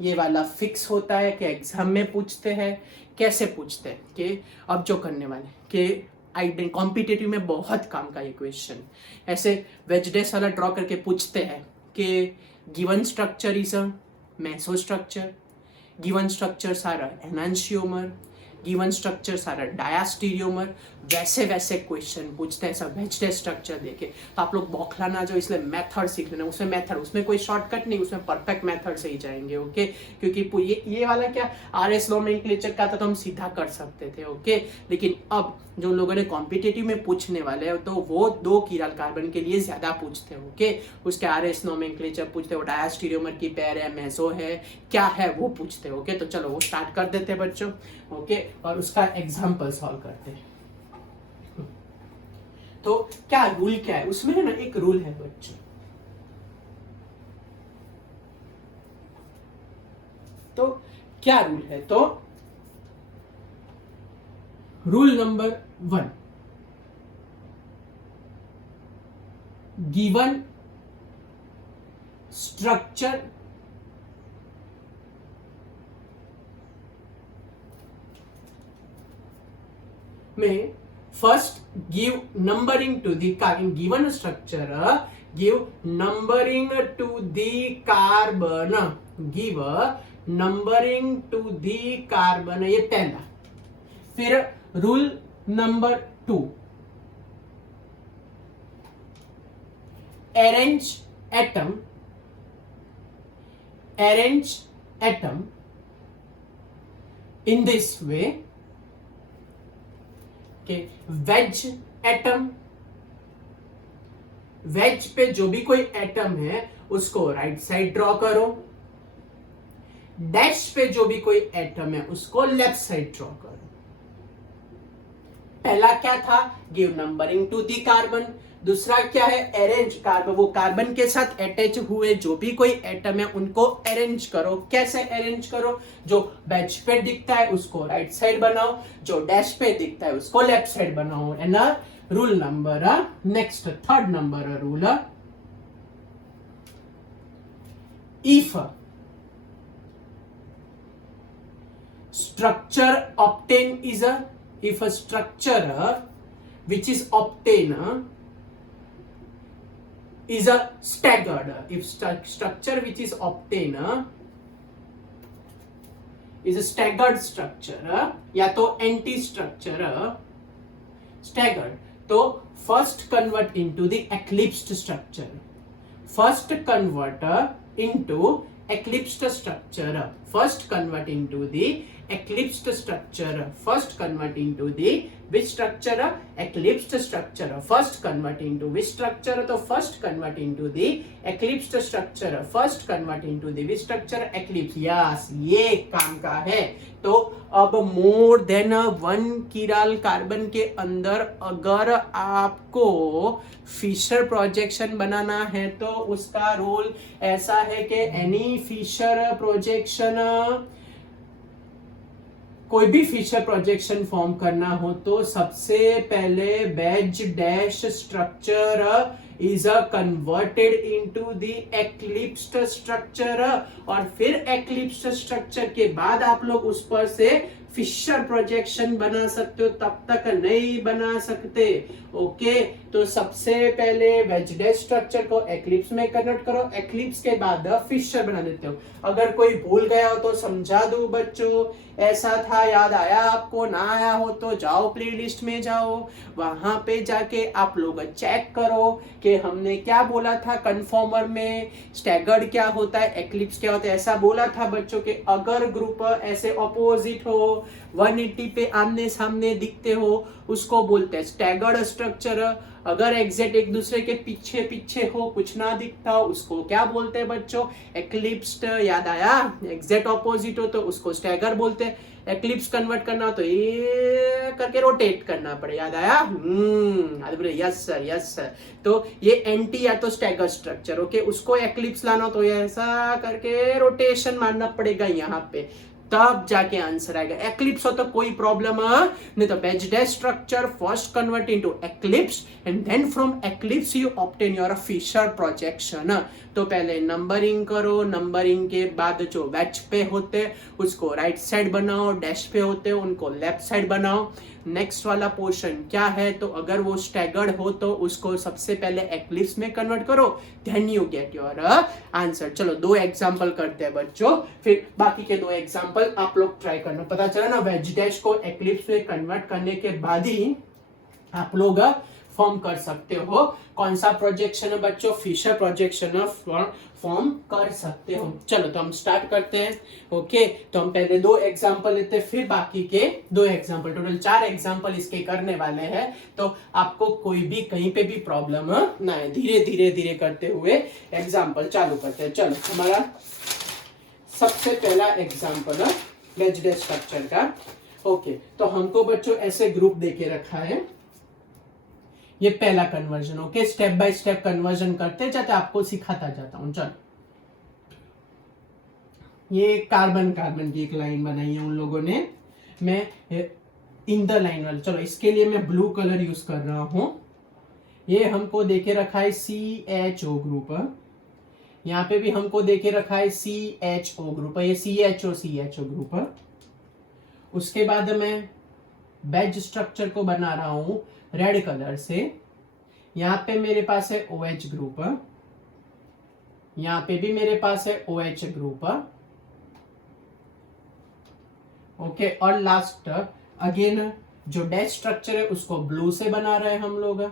ये वाला फिक्स होता है कि एग्जाम में पूछते हैं कैसे पूछते हैं कि अब जो करने वाले कि कॉम्पिटेटिव में बहुत काम का ये क्वेश्चन, ऐसे वेजडेस वाला ड्रॉ करके पूछते हैं कि given structure is a meso structure, given structures are enantiomer, given structures are diastereomer, वैसे वैसे क्वेश्चन पूछते हैं सब वेजडेस स्ट्रक्चर देके। तो आप लोग बौखला ना जो, इसलिए मेथड सीख लेना, उसमें मेथड, उसमें कोई शॉर्टकट नहीं, उसमें परफेक्ट मेथड से ही जाएंगे। ओके, क्योंकि ये वाला क्या आरएस नोमेनक्लेचर का था तो हम सीधा कर सकते थे। ओके, लेकिन अब जो लोगों ने कॉम्पिटिटिव में पूछने वाले हैं तो वो 2 कीरल कार्बन के लिए ज्यादा पूछते हैं। ओके, उसके आरएस नोमेनक्लेचर पूछते हैं, वो डायास्टीरियोमर की पैर है, मेसो है, क्या है वो पूछते हैं। ओके, तो चलो वो स्टार्ट कर देते हैं बच्चों। ओके, और उसका एग्जाम्पल सॉल्व करते हैं। तो क्या रूल क्या है उसमें, है ना, एक रूल है बच्चों। तो क्या रूल है, तो रूल नंबर 1, गिवन स्ट्रक्चर में first give numbering to the carbon, given structure give numbering to the carbon, give numbering to the carbon, ये पहला। फिर rule number 2, arrange atom in this way कि वेज एटम, वेज पे जो भी कोई atom है उसको राइट साइड ड्रॉ करो, डैश पे जो भी कोई एटम है उसको लेफ्ट साइड ड्रॉ करो। पहला क्या था, give numbering to the carbon, दूसरा क्या है, अरेंज कार्बन, वो कार्बन के साथ अटैच हुए जो भी कोई एटम है उनको अरेंज करो। कैसे अरेंज करो, जो बेंच पे दिखता है उसको राइट साइड बनाओ, जो डैश पे दिखता है उसको लेफ्ट साइड बनाओ। And rule number next, third number rule, if structure obtain is a, if a structure which is obtain is a staggered, if structure which is obtain is a staggered structure या तो anti structure staggered, तो first convert into the eclipsed structure, first convert into eclipsed structure, first convert into the eclipsed structure, first convert into the which structure, eclipsed structure, first convert into which structure, तो first convert into the eclipsed structure, first convert into the which structure, eclipse। Yes, ये काम का है। तो अब more than 1 कीरल carbon के अंदर अगर आपको फिशर प्रोजेक्शन बनाना है तो उसका रूल ऐसा है कि एनी फिशर प्रोजेक्शन, कोई भी फिशर प्रोजेक्शन फॉर्म करना हो तो सबसे पहले wedge dash structure is converted into the eclipsed structure, और फिर एक्लिप्स्ड स्ट्रक्चर के बाद आप लोग उस पर से फिशर प्रोजेक्शन बना सकते हो, तब तक नहीं बना सकते। ओके, तो सबसे पहले वेज डैश स्ट्रक्चर को एक्लिप्स में कन्वर्ट करो, एक्लिप्स के बाद फिशर बना देते हो। अगर कोई भूल गया हो तो समझा दो बच्चों, ऐसा था, याद आया आपको, ना आया हो तो जाओ प्लेलिस्ट में जाओ, वहां पे जाके आप लोग चेक करो कि हमने क्या बोला था कन्फॉर्मर में, स्टैगर्ड क्या होता है, एक्लिप्स क्या होता है। ऐसा बोला था बच्चों के अगर ग्रुप ऐसे ऑपोजिट हो, 180 पे आमने सामने दिखते हो, उसको बोलते हैं स्टैगर्ड स्ट्रक्चर। अगर एग्जैक्ट एक दूसरे के पीछे पीछे हो, कुछ ना दिखता हो, उसको क्या बोलते हैं बच्चों, एक्लिप्स्ड। याद आया, एग्जैक्ट ऑपोजिट हो तो उसको स्टैगर बोलते हैं। एक्लिप्स कन्वर्ट करना हो तो ये करके रोटेट करना पड़े। याद आया, यस सर, यस सर। तो ये एंटी या तो स्टैगर स्ट्रक्चर, ओके, उसको एक्लिप्स लाना हो तो ऐसा करके रोटेशन मारना पड़ेगा यहाँ पे, तब जाके आंसर आएगा। एक्लिप्स हो तो कोई प्रॉब्लम नहीं, तो wedge dash structure first convert into eclipse and then from eclipse you obtain your Fischer projection. तो पहले नंबरिंग करो, नंबरिंग के बाद जो वेज पे होते उसको राइट साइड बनाओ, डैश पे होते उनको लेफ्ट साइड बनाओ। नेक्स्ट वाला पोर्शन क्या है, तो अगर वो स्टैगर्ड हो तो उसको सबसे पहले एक्लिप्स में कन्वर्ट करो, then you get your answer. चलो 2 एग्जांपल करते हैं बच्चों, फिर बाकी के 2 एग्जांपल आप लोग ट्राई करना। पता चला ना, वेज डैश को एक्लिप्स में कन्वर्ट करने के बाद ही आप लोग फॉर्म कर सकते हो। कौन सा प्रोजेक्शन है बच्चों, फिशर प्रोजेक्शन फॉर्म कर सकते हो। चलो तो हम स्टार्ट करते हैं। ओके, तो हम पहले 2 एग्जांपल लेते हैं, फिर बाकी के 2 एग्जांपल, टोटल 4 एग्जांपल इसके करने वाले हैं। तो आपको कोई भी कहीं पे भी प्रॉब्लम ना है, धीरे धीरे धीरे करते हुए एग्जांपल चालू करते हैं। चलो हमारा सबसे पहला एग्जांपल है वेज डैश स्ट्रक्चर का। ओके, तो हमको बच्चों ऐसे ग्रुप देके रखा है, ये पहला conversion. Okay, step by step conversion करते जाते, आपको सिखाता जाता हूं। चलो, ये कार्बन कार्बन की एक लाइन बनाई है उन लोगों ने, मैं इन द लाइन वाले। चलो इसके लिए मैं ब्लू कलर यूज कर रहा हूं। ये हमको देके रखा है CHO ग्रुप, यहाँ पे भी हमको देके रखा है CHO ग्रुप, ये CHO ग्रुप। उसके बाद मैं वेज स्ट्रक्चर को बना रहा हूं रेड कलर से। यहाँ पे मेरे पास है OH ग्रुप, यहाँ पे भी मेरे पास है OH ग्रुप। ओके, और लास्ट अगेन जो डैश स्ट्रक्चर है उसको ब्लू से बना रहे हैं हम लोग,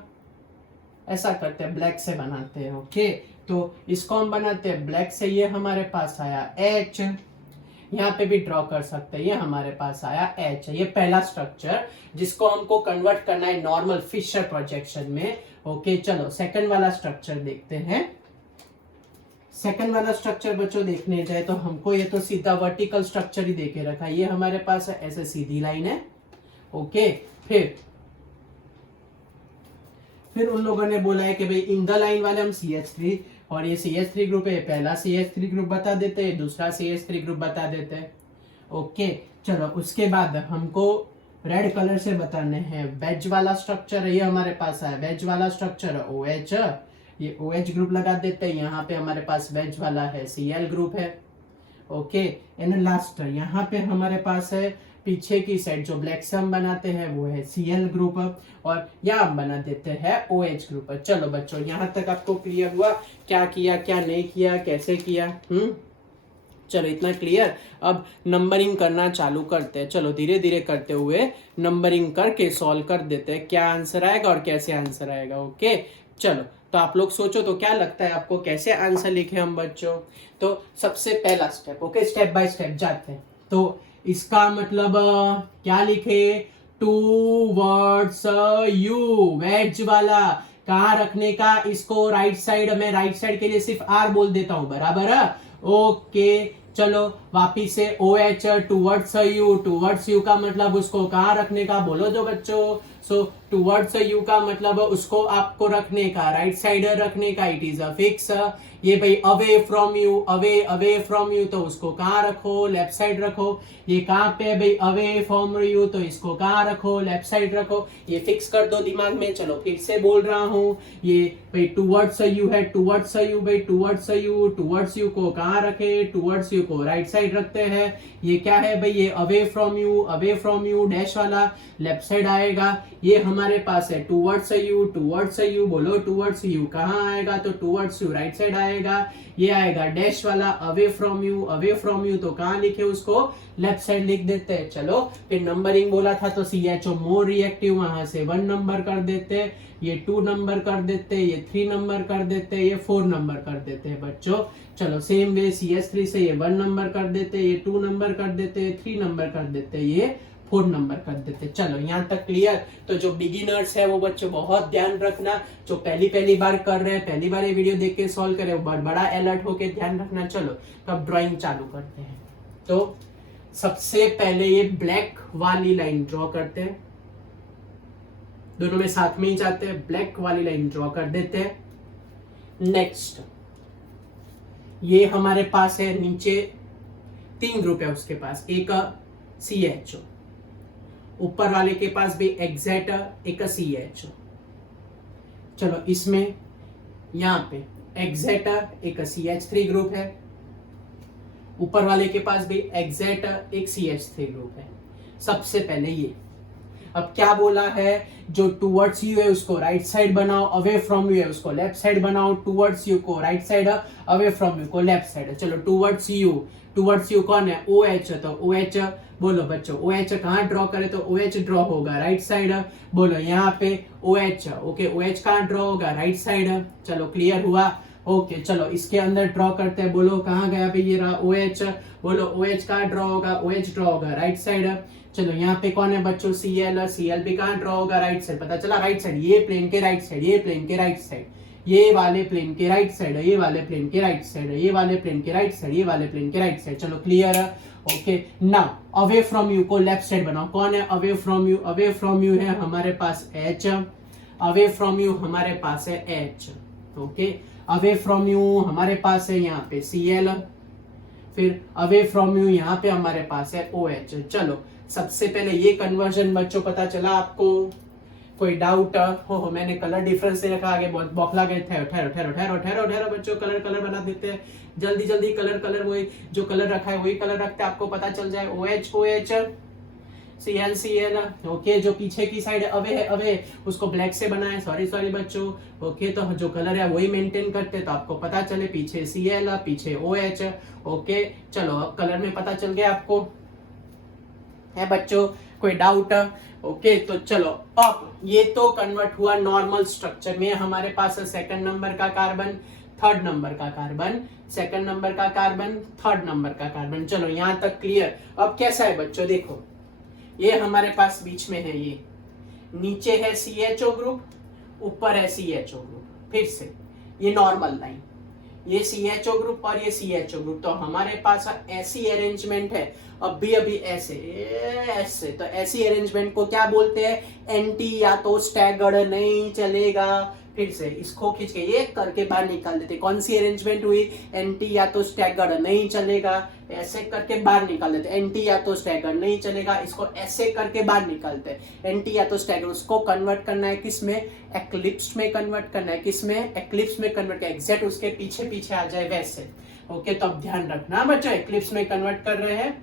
ऐसा करते हैं, ब्लैक से बनाते हैं। ओके, तो इसको हम बनाते हैं ब्लैक से। ये हमारे पास आया H, यहाँ पे भी ड्रॉ कर सकते हैं, ये हमारे पास आया H। ये पहला स्ट्रक्चर जिसको हमको कन्वर्ट करना है नॉर्मल फिशर प्रोजेक्शन में। ओके, चलो सेकंड वाला स्ट्रक्चर देखते हैं। सेकंड वाला स्ट्रक्चर बच्चों देखने जाए तो हमको ये तो सीधा वर्टिकल स्ट्रक्चर ही देके रखा है, ये हमारे पास ऐसे सीधी लाइन है। ओके, फिर उन लोगों ने बोला है कि भाई इन द लाइन वाले हम CH3, और ये CH3 ग्रुप है, पहला CH3 ग्रुप बता देते हैं, दूसरा CH3 ग्रुप बता देते हैं। ओके, चलो उसके बाद हमको रेड कलर से बताने हैं वेज वाला स्ट्रक्चर है, ये हमारे पास है वेज वाला स्ट्रक्चर है OH, ये OH ग्रुप लगा देते हैं। यहाँ पे हमारे पास वेज वाला है Cl ग्रुप है। ओके, एंड लास्ट यहाँ पे हमारे पास है पीछे की साइड जो ब्लैक से हम बनाते हैं वो है Cl ग्रुप, और यहाँ हम बना देते हैं OH ग्रुप। चलो बच्चों, यहाँ तक आपको क्लियर हुआ क्या किया क्या नहीं किया, कैसे किया? चलो इतना क्लियर। अब नंबरिंग करना चालू करते हैं। चलो धीरे धीरे करते हुए नंबरिंग करके सॉल्व कर देते हैं, क्या आंसर आएगा और कैसे आंसर आएगा। ओके, चलो तो आप लोग सोचो तो क्या लगता है आपको, कैसे आंसर लिखे हम बच्चों? तो सबसे पहला step, okay, step by step जाते हैं। तो इसका मतलब क्या लिखे, टूवर्ड्स यू, वेज वाला कहाँ रखने का, इसको राइट साइड में, राइट साइड के लिए सिर्फ R बोल देता हूं, बराबर है। ओके, चलो वापिस से OH towards you, towards you का मतलब उसको कहाँ रखने का, बोलो जो बच्चों। सो टूवर्ड्स यू का मतलब उसको आपको रखने का, राइट साइड रखने का, इट इज अ फिक्स। ये भाई away from you, away from you, तो उसको कहाँ रखो, लेफ्ट साइड रखो। ये कहाँ पे भाई अवे फ्रॉम यू, तो इसको कहाँ रखो, लेफ्ट साइड रखो। ये फिक्स कर दो दिमाग में। चलो फिर से बोल रहा हूँ, ये भाई टूवर्ड्स यू है, टूवर्ड्स यू भाई, टूवर्ड्स यू, टूवर्ड्स यू को कहाँ रखे, टूवर्ड्स यू को राइट साइड रखते हैं। ये क्या है भाई, ये अवे फ्रॉम यू डैश वाला लेफ्ट साइड आएगा। ये हमारे पास है टूवर्ड्स यू, बोलो टूवर्ड्स यू कहाँ आएगा, तो टूवर्ड्स यू राइट साइड आएगा। ये आएगा डैश वाला अवे फ्रॉम यू, तो कहाँ लिखे उसको, लेफ्ट साइड लिख देते हैं। चलो फिर नंबरिंग बोला था तो CHO मोर रिएक्टिव, वहां से 1 नंबर कर देते, ये 2 नंबर कर देते, ये 3 नंबर कर देते, ये 4 नंबर कर देते हैं बच्चों। चलो सेम वे CH3 से ये 1 नंबर कर देते, ये 2 नंबर कर देते, 3 नंबर कर देते, ये 4 नंबर कर देते। चलो यहाँ तक क्लियर। तो जो बिगिनर्स है वो बच्चों बहुत ध्यान रखना, जो पहली बार कर रहे हैं, पहली बार ये वीडियो देख के सॉल्व करे, वो बड़ा अलर्ट होके ध्यान रखना। चलो तो अब ड्राइंग चालू करते हैं। तो सबसे पहले ये ब्लैक वाली लाइन ड्रॉ करते हैं, दोनों में साथ में ही जाते हैं, ब्लैक वाली लाइन ड्रॉ कर देते हैं। नेक्स्ट ये हमारे पास है नीचे 3 ग्रुप है उसके पास, एक CHO, ऊपर वाले के पास भी एग्जैक्ट एक CHO। चलो इसमें यहाँ पे एग्जैक्ट एक CH3 ग्रुप है, ऊपर वाले के पास भी एग्जैक्ट एक CH3 ग्रुप है। सबसे पहले ये अब क्या बोला है, जो टूवर्ड्स यू है उसको राइट साइड बनाओ, अवे फ्रॉम यू है उसको लेफ्ट साइड बनाओ, टूवर्ड्स यू को right side, away from you को लेफ्ट साइड। चलो टूवर्ड्स यू कौन है, OH, तो OH बोलो बच्चों, OH कहाँ ड्रॉ करे, तो OH ड्रॉ होगा राइट साइड। बोलो यहाँ पे OH, ओके OH कहाँ ड्रॉ होगा, राइट साइड। चलो क्लियर हुआ, ओके चलो इसके अंदर ड्रॉ करते हैं। बोलो कहाँ गया भाई, ये रहा OH, बोलो OH कहाँ ड्रॉ होगा, OH ड्रॉ होगा राइट साइड। चलो यहाँ पे कौन है बच्चों, Cl भी कहाँ ड्रॉ होगा, राइट साइड। पता चला राइट साइड, ये प्लेन के राइट साइड, ये प्लेन के राइट साइड, ये वाले प्लेन के राइट साइड, ये वाले प्लेन के राइट साइड, ये वाले प्लेन के राइट साइड, ये वाले प्लेन के राइट साइड। चलो क्लियर है, okay. Now away from you को लेफ्ट साइड बनाओ। कौन है away from you, away from you है हमारे पास H, अवे फ्रॉम यू हमारे पास है H, okay. Away from you हमारे पास है यहाँ पे Cl, फिर अवे फ्रॉम यू यहाँ पे हमारे पास है OH। चलो सबसे पहले ये कन्वर्जन बच्चों पता चला आपको, कोई डाउट हो मैंने कलर डिफरेंस से रखा, आगे बहुत बौखला गए, ठहरो ठहरो ठहरो ठहरो ठहरो ठहरो बच्चों, कलर बना देते हैं जल्दी जल्दी, कलर वही जो कलर रखा है वही कलर रखते हैं, आपको पता चल जाए। OH Cl, okay. जो पीछे की साइड अवे है, अवे उसको ब्लैक से बनाए, सॉरी बच्चों, ओके। तो जो कलर है वही मेंटेन करते हैं, तो आपको पता चले पीछे Cl पीछे OH, ओके। चलो अब कलर में पता चल गया आपको, है बच्चों कोई डाउट, ओके। तो चलो अब ये तो कन्वर्ट हुआ नॉर्मल स्ट्रक्चर में, हमारे पास है सेकंड नंबर का कार्बन, थर्ड नंबर का कार्बन, सेकंड नंबर का कार्बन, थर्ड नंबर का कार्बन। चलो यहां तक क्लियर। अब कैसा है बच्चों, देखो ये हमारे पास बीच में है, ये नीचे है CHO ग्रुप, ऊपर है CHO ग्रुप, फिर से ये नॉर्मल लाइन, ये CHO ग्रुप और ये CHO ग्रुप, तो हमारे पास ऐसी अरेंजमेंट है, अभी ऐसे तो ऐसी अरेंजमेंट को क्या बोलते हैं, एंटी या तो स्टैगर्ड नहीं चलेगा। फिर से इसको खींच के ये करके बाहर निकाल देते, कौन सी अरेंजमेंट हुई, एंटी या तो स्टैगर्ड नहीं चलेगा, ऐसे करके बाहर निकाल देते, एंटी या तो स्टैगर्ड नहीं चलेगा, इसको ऐसे करके बाहर निकालते हैं, एंटी या तो स्टैगर्ड। उसको कन्वर्ट करना है किसमें, एक्लिप्स में कन्वर्ट करना है, किसमें, एक्लिप्स में कन्वर्ट करना है, एग्जैक्ट उसके पीछे पीछे आ जाए वैसे, ओके। तो अब ध्यान रखना बच्चों, एक्लिप्स में कन्वर्ट कर रहे हैं,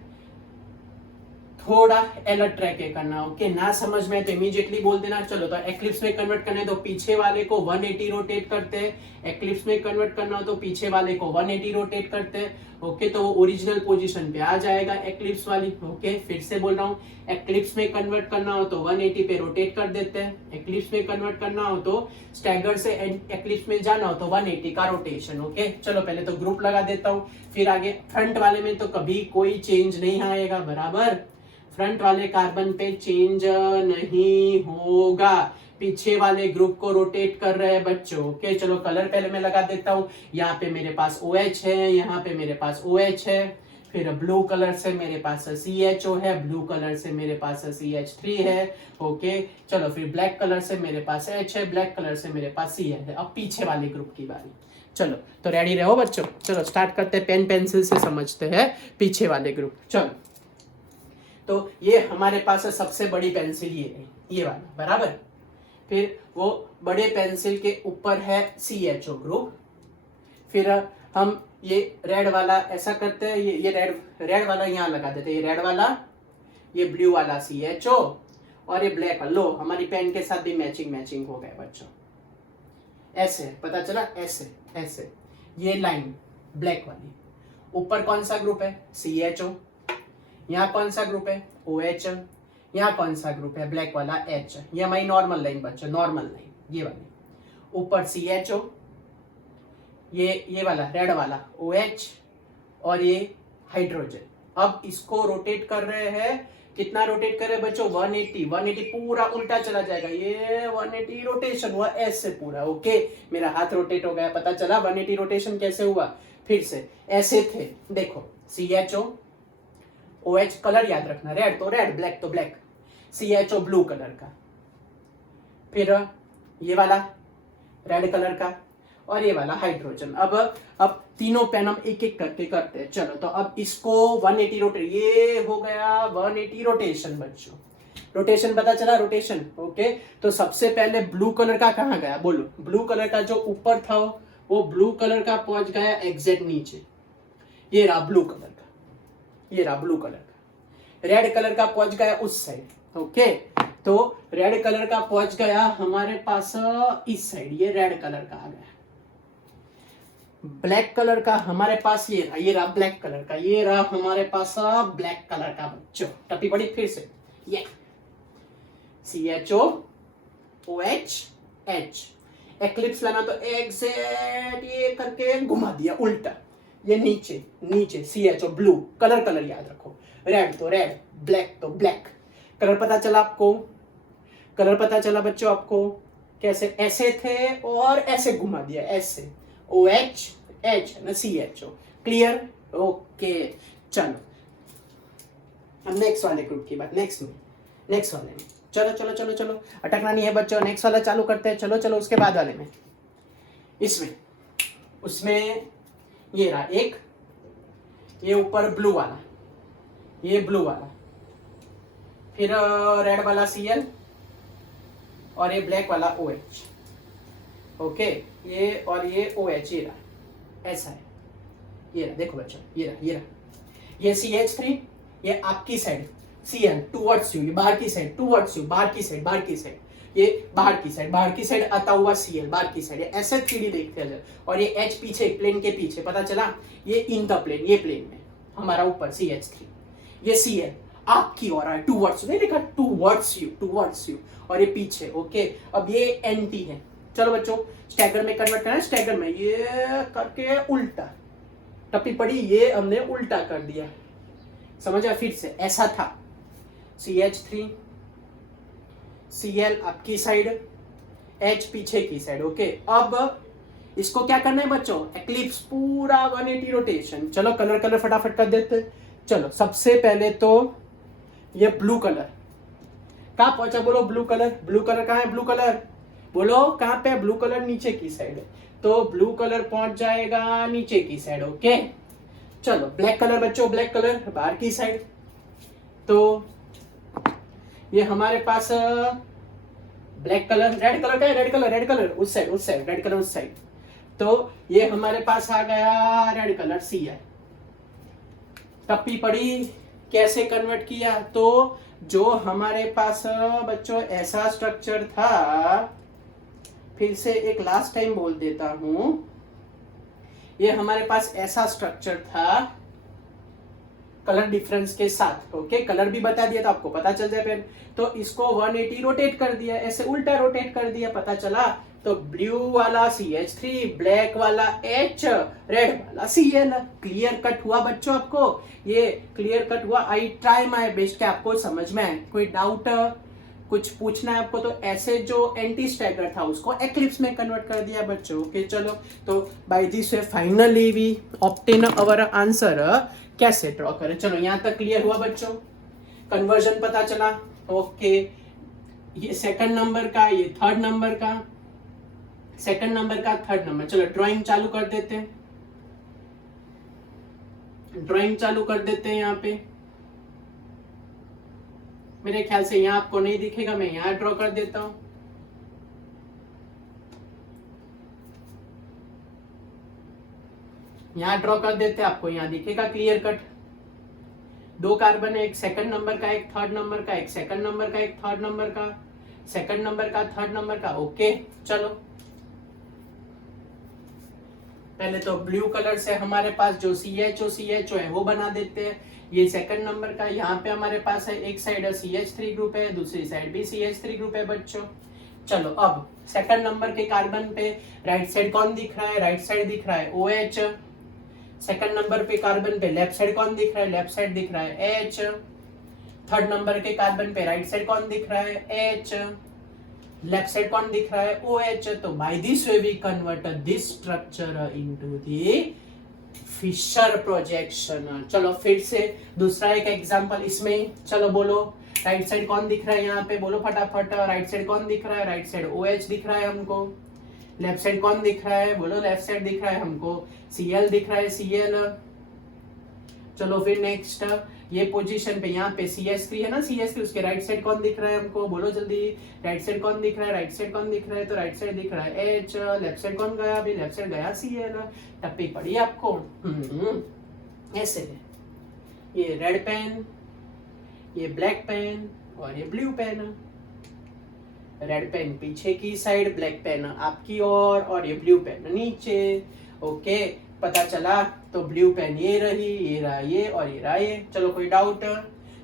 थोड़ा अलर्ट रह के करना, ओके। ना समझ में तो इमीडिएटली बोल देना। चलो तो एक्लिप्स में कन्वर्ट करना है तो पीछे वाले को 180 रोटेट करते हैं, एक्लिप्स में कन्वर्ट करना हो तो पीछे वाले को 180 रोटेट करते हैं, ओके। तो वो ओरिजिनल पोजीशन पे आ जाएगा एक्लिप्स वाली, ओके। फिर से बोल रहा हूँ, एक्लिप्स में कन्वर्ट करना हो तो 180 पे रोटेट कर देते हैं, एक्लिप्स में कन्वर्ट करना हो तो स्टैगर्ड से एक्लिप्स में जाना हो तो 180 का रोटेशन, ओके। चलो पहले तो ग्रुप लगा देता हूँ, फिर आगे फ्रंट वाले में तो कभी कोई चेंज नहीं आएगा, बराबर। फ्रंट वाले कार्बन पे चेंज नहीं होगा, पीछे वाले ग्रुप को रोटेट कर रहे हैं बच्चों, ओके। चलो कलर पहले मैं लगा देता हूँ, यहाँ पे मेरे पास OH है, यहाँ पे मेरे पास OH है, फिर ब्लू कलर से मेरे पास CHO है, ब्लू कलर से मेरे पास CH3 है, ओके। चलो फिर ब्लैक कलर से मेरे पास H है, ब्लैक कलर से मेरे पास Cl है। अब पीछे वाले ग्रुप की बारी, चलो तो रेडी रहो बच्चों, चलो स्टार्ट करते हैं, पेन पेंसिल से समझते हैं पीछे वाले ग्रुप। चलो तो ये हमारे पास है सबसे बड़ी पेंसिल, ये वाला, बराबर। फिर वो बड़े पेंसिल के ऊपर है CHO ग्रुप, फिर हम ये रेड वाला ऐसा करते हैं, ये रेड वाला यहाँ लगा देते हैं, ये रेड वाला, ये ब्लू वाला CHO और ये ब्लैक वाला, लो हमारी पेन के साथ भी मैचिंग हो गया बच्चों, ऐसे पता चला, ऐसे ये लाइन ब्लैक वाली, ऊपर कौन सा ग्रुप है, CHO, यहाँ कौन सा ग्रुप है, OH, यहाँ कौन सा ग्रुप है, ब्लैक वाला H। ये हमारी नॉर्मल लाइन बच्चों, नॉर्मल लाइन ये वाली, ऊपर CHO, ये वाला रेड वाला OH और ये हाइड्रोजन। अब इसको रोटेट कर रहे हैं, कितना रोटेट कर रहे हैं बच्चों, 180 पूरा उल्टा चला जाएगा, ये 180 रोटेशन हुआ ऐसे पूरा, ओके। मेरा हाथ रोटेट हो गया, पता चला 180 रोटेशन कैसे हुआ। फिर से ऐसे थे, देखो CHO OH, कलर याद रखना, रेड तो रेड, ब्लैक तो ब्लैक, CHO ब्लू कलर का, फिर ये वाला रेड कलर का, और ये वाला हाइड्रोजन। अब तीनों पेन हम एक एक करके करते हैं। चलो तो अब इसको 180 रोटेट, ये हो गया 180 रोटेशन बच्चों। रोटेशन पता चला, रोटेशन। ओके, तो सबसे पहले ब्लू कलर का कहाँ गया बोलो? ब्लू कलर का जो ऊपर था वो ब्लू कलर का पहुंच गया एग्जैक्ट नीचे, ये रहा ब्लू कलर का, ये रहा ब्लू कलर का। रेड कलर का पहुंच गया उस साइड। ओके, तो रेड कलर का पहुंच गया हमारे पास इस साइड, ये रेड कलर का आ गया। ब्लैक कलर का हमारे पास ये रहा ब्लैक कलर का, ये रहा हमारे पास ब्लैक कलर का बच्चों। टप्पी पड़ी फिर से, ये CHO OH H। एक्लिप्स लाना तो एग्जैक्ट ये करके घुमा दिया उल्टा, ये नीचे नीचे CHO ब्लू कलर याद रखो। रेड तो रेड, ब्लैक तो ब्लैक। कलर पता चला आपको? कलर पता चला बच्चों आपको? कैसे? ऐसे थे और ऐसे घुमा दिया, ऐसे OH H ना CHO। क्लियर? ओके, चलो हम नेक्स्ट वाले ग्रुप की बात, नेक्स्ट वाले में चलो चलो चलो चलो, अटकना नहीं है बच्चों। नेक्स्ट वाला चालू करते हैं। चलो चलो, उसके बाद वाले में, उसमें ये रहा एक, ये ऊपर ब्लू वाला, ये ब्लू वाला, फिर रेड वाला Cl और ये ब्लैक वाला OH। ओके, ये और ये OH, ये रहा, ऐसा है, ये रहा, देखो बच्चों, ये रहा, ये CH3, ये आपकी साइड Cl टुवर्ड्स यू, ये बाहर की साइड टुवर्ड्स यू, बाहर की साइड, ये बाहर की साइड आता हुआ Cl, बाहर की साइड, ऐसे 3D देखते हैं। और ये H पीछे, प्लेन के पीछे, पता चला? ये इन द प्लेन, ये प्लेन में हमारा ऊपर CH3, ये Cl आपकी ओर है, टुवर्ड्स, नहीं लिखा टुवर्ड्स यू, और ये पीछे। ओके, अब ये एंटी है। चलो बच्चों, स्टैगर में कन्वर्ट करना है, स्टैगर में ये करके उल्टा, टप्पी पड़ी, ये हमने उल्टा कर दिया, समझा? फिर से ऐसा था, CH3 Cl आपकी साइड, H पीछे की साइड। ओके, अब इसको क्या करना है बच्चों? एक्लिप्स पूरा 180 रोटेशन। चलो कलर फटाफट कर देते। चलो सबसे पहले तो ये ब्लू कलर कहाँ पहुंचा बोलो? ब्लू कलर कहाँ है? ब्लू कलर बोलो कहाँ पे? ब्लू कलर नीचे की साइड है, तो ब्लू कलर पहुंच जाएगा नीचे की साइड। ओके, चलो ब्लैक कलर बच्चों, ब्लैक कलर बाहर की साइड, तो ये हमारे पास ब्लैक कलर, रेड कलर का है, रेड कलर उस साइड, रेड कलर उस साइड, तो ये हमारे पास आ गया रेड कलर Cl। टप्पी पड़ी, कैसे कन्वर्ट किया? तो जो हमारे पास बच्चों ऐसा स्ट्रक्चर था, फिर से एक लास्ट टाइम बोल देता हूं, ये हमारे पास ऐसा स्ट्रक्चर था कलर डिफरेंस के साथ। ओके, कलर भी बता दिया था आपको, पता चल जाए फिर। तो इसको 180 रोटेट कर दिया, ऐसे उल्टा रोटेट कर दिया, पता चला? तो ब्लू वाला CH3, ब्लैक वाला H, रेड वाला Cl। क्लियर कट हुआ बच्चों आपको? ये क्लियर कट हुआ। आई ट्राई माय बेस्ट, क्या आपको समझ में आए? कोई डाउट, कुछ पूछना है आपको? तो ऐसे जो एंटी स्टैगर था उसको एक्लिप्स में कन्वर्ट कर दिया बच्चों। ओके, चलो तो by this way finally we obtain our answer. कैसे ड्रॉ करें? चलो यहाँ तक क्लियर हुआ बच्चों, कन्वर्जन पता चला। ओके, ये सेकंड नंबर का, ये थर्ड नंबर का, सेकंड नंबर का, थर्ड नंबर। चलो ड्राइंग चालू कर देते हैं, यहाँ पे। मेरे ख्याल से यहाँ आपको नहीं दिखेगा, मैं यहाँ ड्रॉ कर देता हूं। यहाँ ड्रॉ कर देते हैं, आपको यहाँ दिखेगा क्लियर कट। 2 कार्बन है, एक सेकंड नंबर का, एक थर्ड नंबर का, एक सेकंड नंबर का, एक थर्ड नंबर का, सेकंड नंबर का, थर्ड नंबर का। ओके, चलो पहले तो ब्लू कलर से हमारे पास जो CHO है वो बना देते हैं। ये सेकंड नंबर का, यहाँ पे हमारे पास है, एक साइड CH3 ग्रुप है, दूसरी साइड भी CH3 ग्रुप है बच्चों। चलो अब सेकंड नंबर के कार्बन पे राइट साइड कौन दिख रहा है? राइट साइड दिख रहा है OH। सेकंड नंबर पे कार्बन पे लेफ्ट साइड कौन दिख रहा है? लेफ्ट साइड दिख रहा है H। थर्ड नंबर के कार्बन पे राइट साइड कौन दिख रहा है? H। लेफ्ट साइड कौन दिख रहा है? OH। तो by this way we convert this structure into the Fischer projection. चलो फिर से दूसरा एक एग्जांपल इसमें, चलो बोलो राइट साइड कौन दिख रहा है यहाँ पे? बोलो फटाफट, राइट साइड कौन दिख रहा है? राइट साइड OH दिख रहा है हमको। लेफ्ट साइड कौन दिख रहा है, बोलो लेफ्ट साइड दिख रहा है हमको, Cl दिख रहा है, Cl। चलो फिर नेक्स्ट ये पोजीशन पे यहाँ पे CH3 है ना, CH3 उसके राइट साइड कौन दिख रहा है हमको, बोलो जल्दी, राइट साइड कौन दिख रहा है, राइट साइड कौन दिख रहा है, तो राइट साइड दिख रहा है H, लेफ्ट साइड कौन गया, अभी लेफ्ट साइड गया Cl, टप्पी पड़ी आपको। ऐसे ये रेड पेन, ये ब्लैक पेन और ये ब्लू पेन। रेड पेन पीछे की साइड, ब्लैक पेन आपकी और ये ब्लू पेन नीचे। ओके, पता चला। तो ब्लू पेन ये रही, ये रहा ये और ये रहा ये। चलो कोई डाउट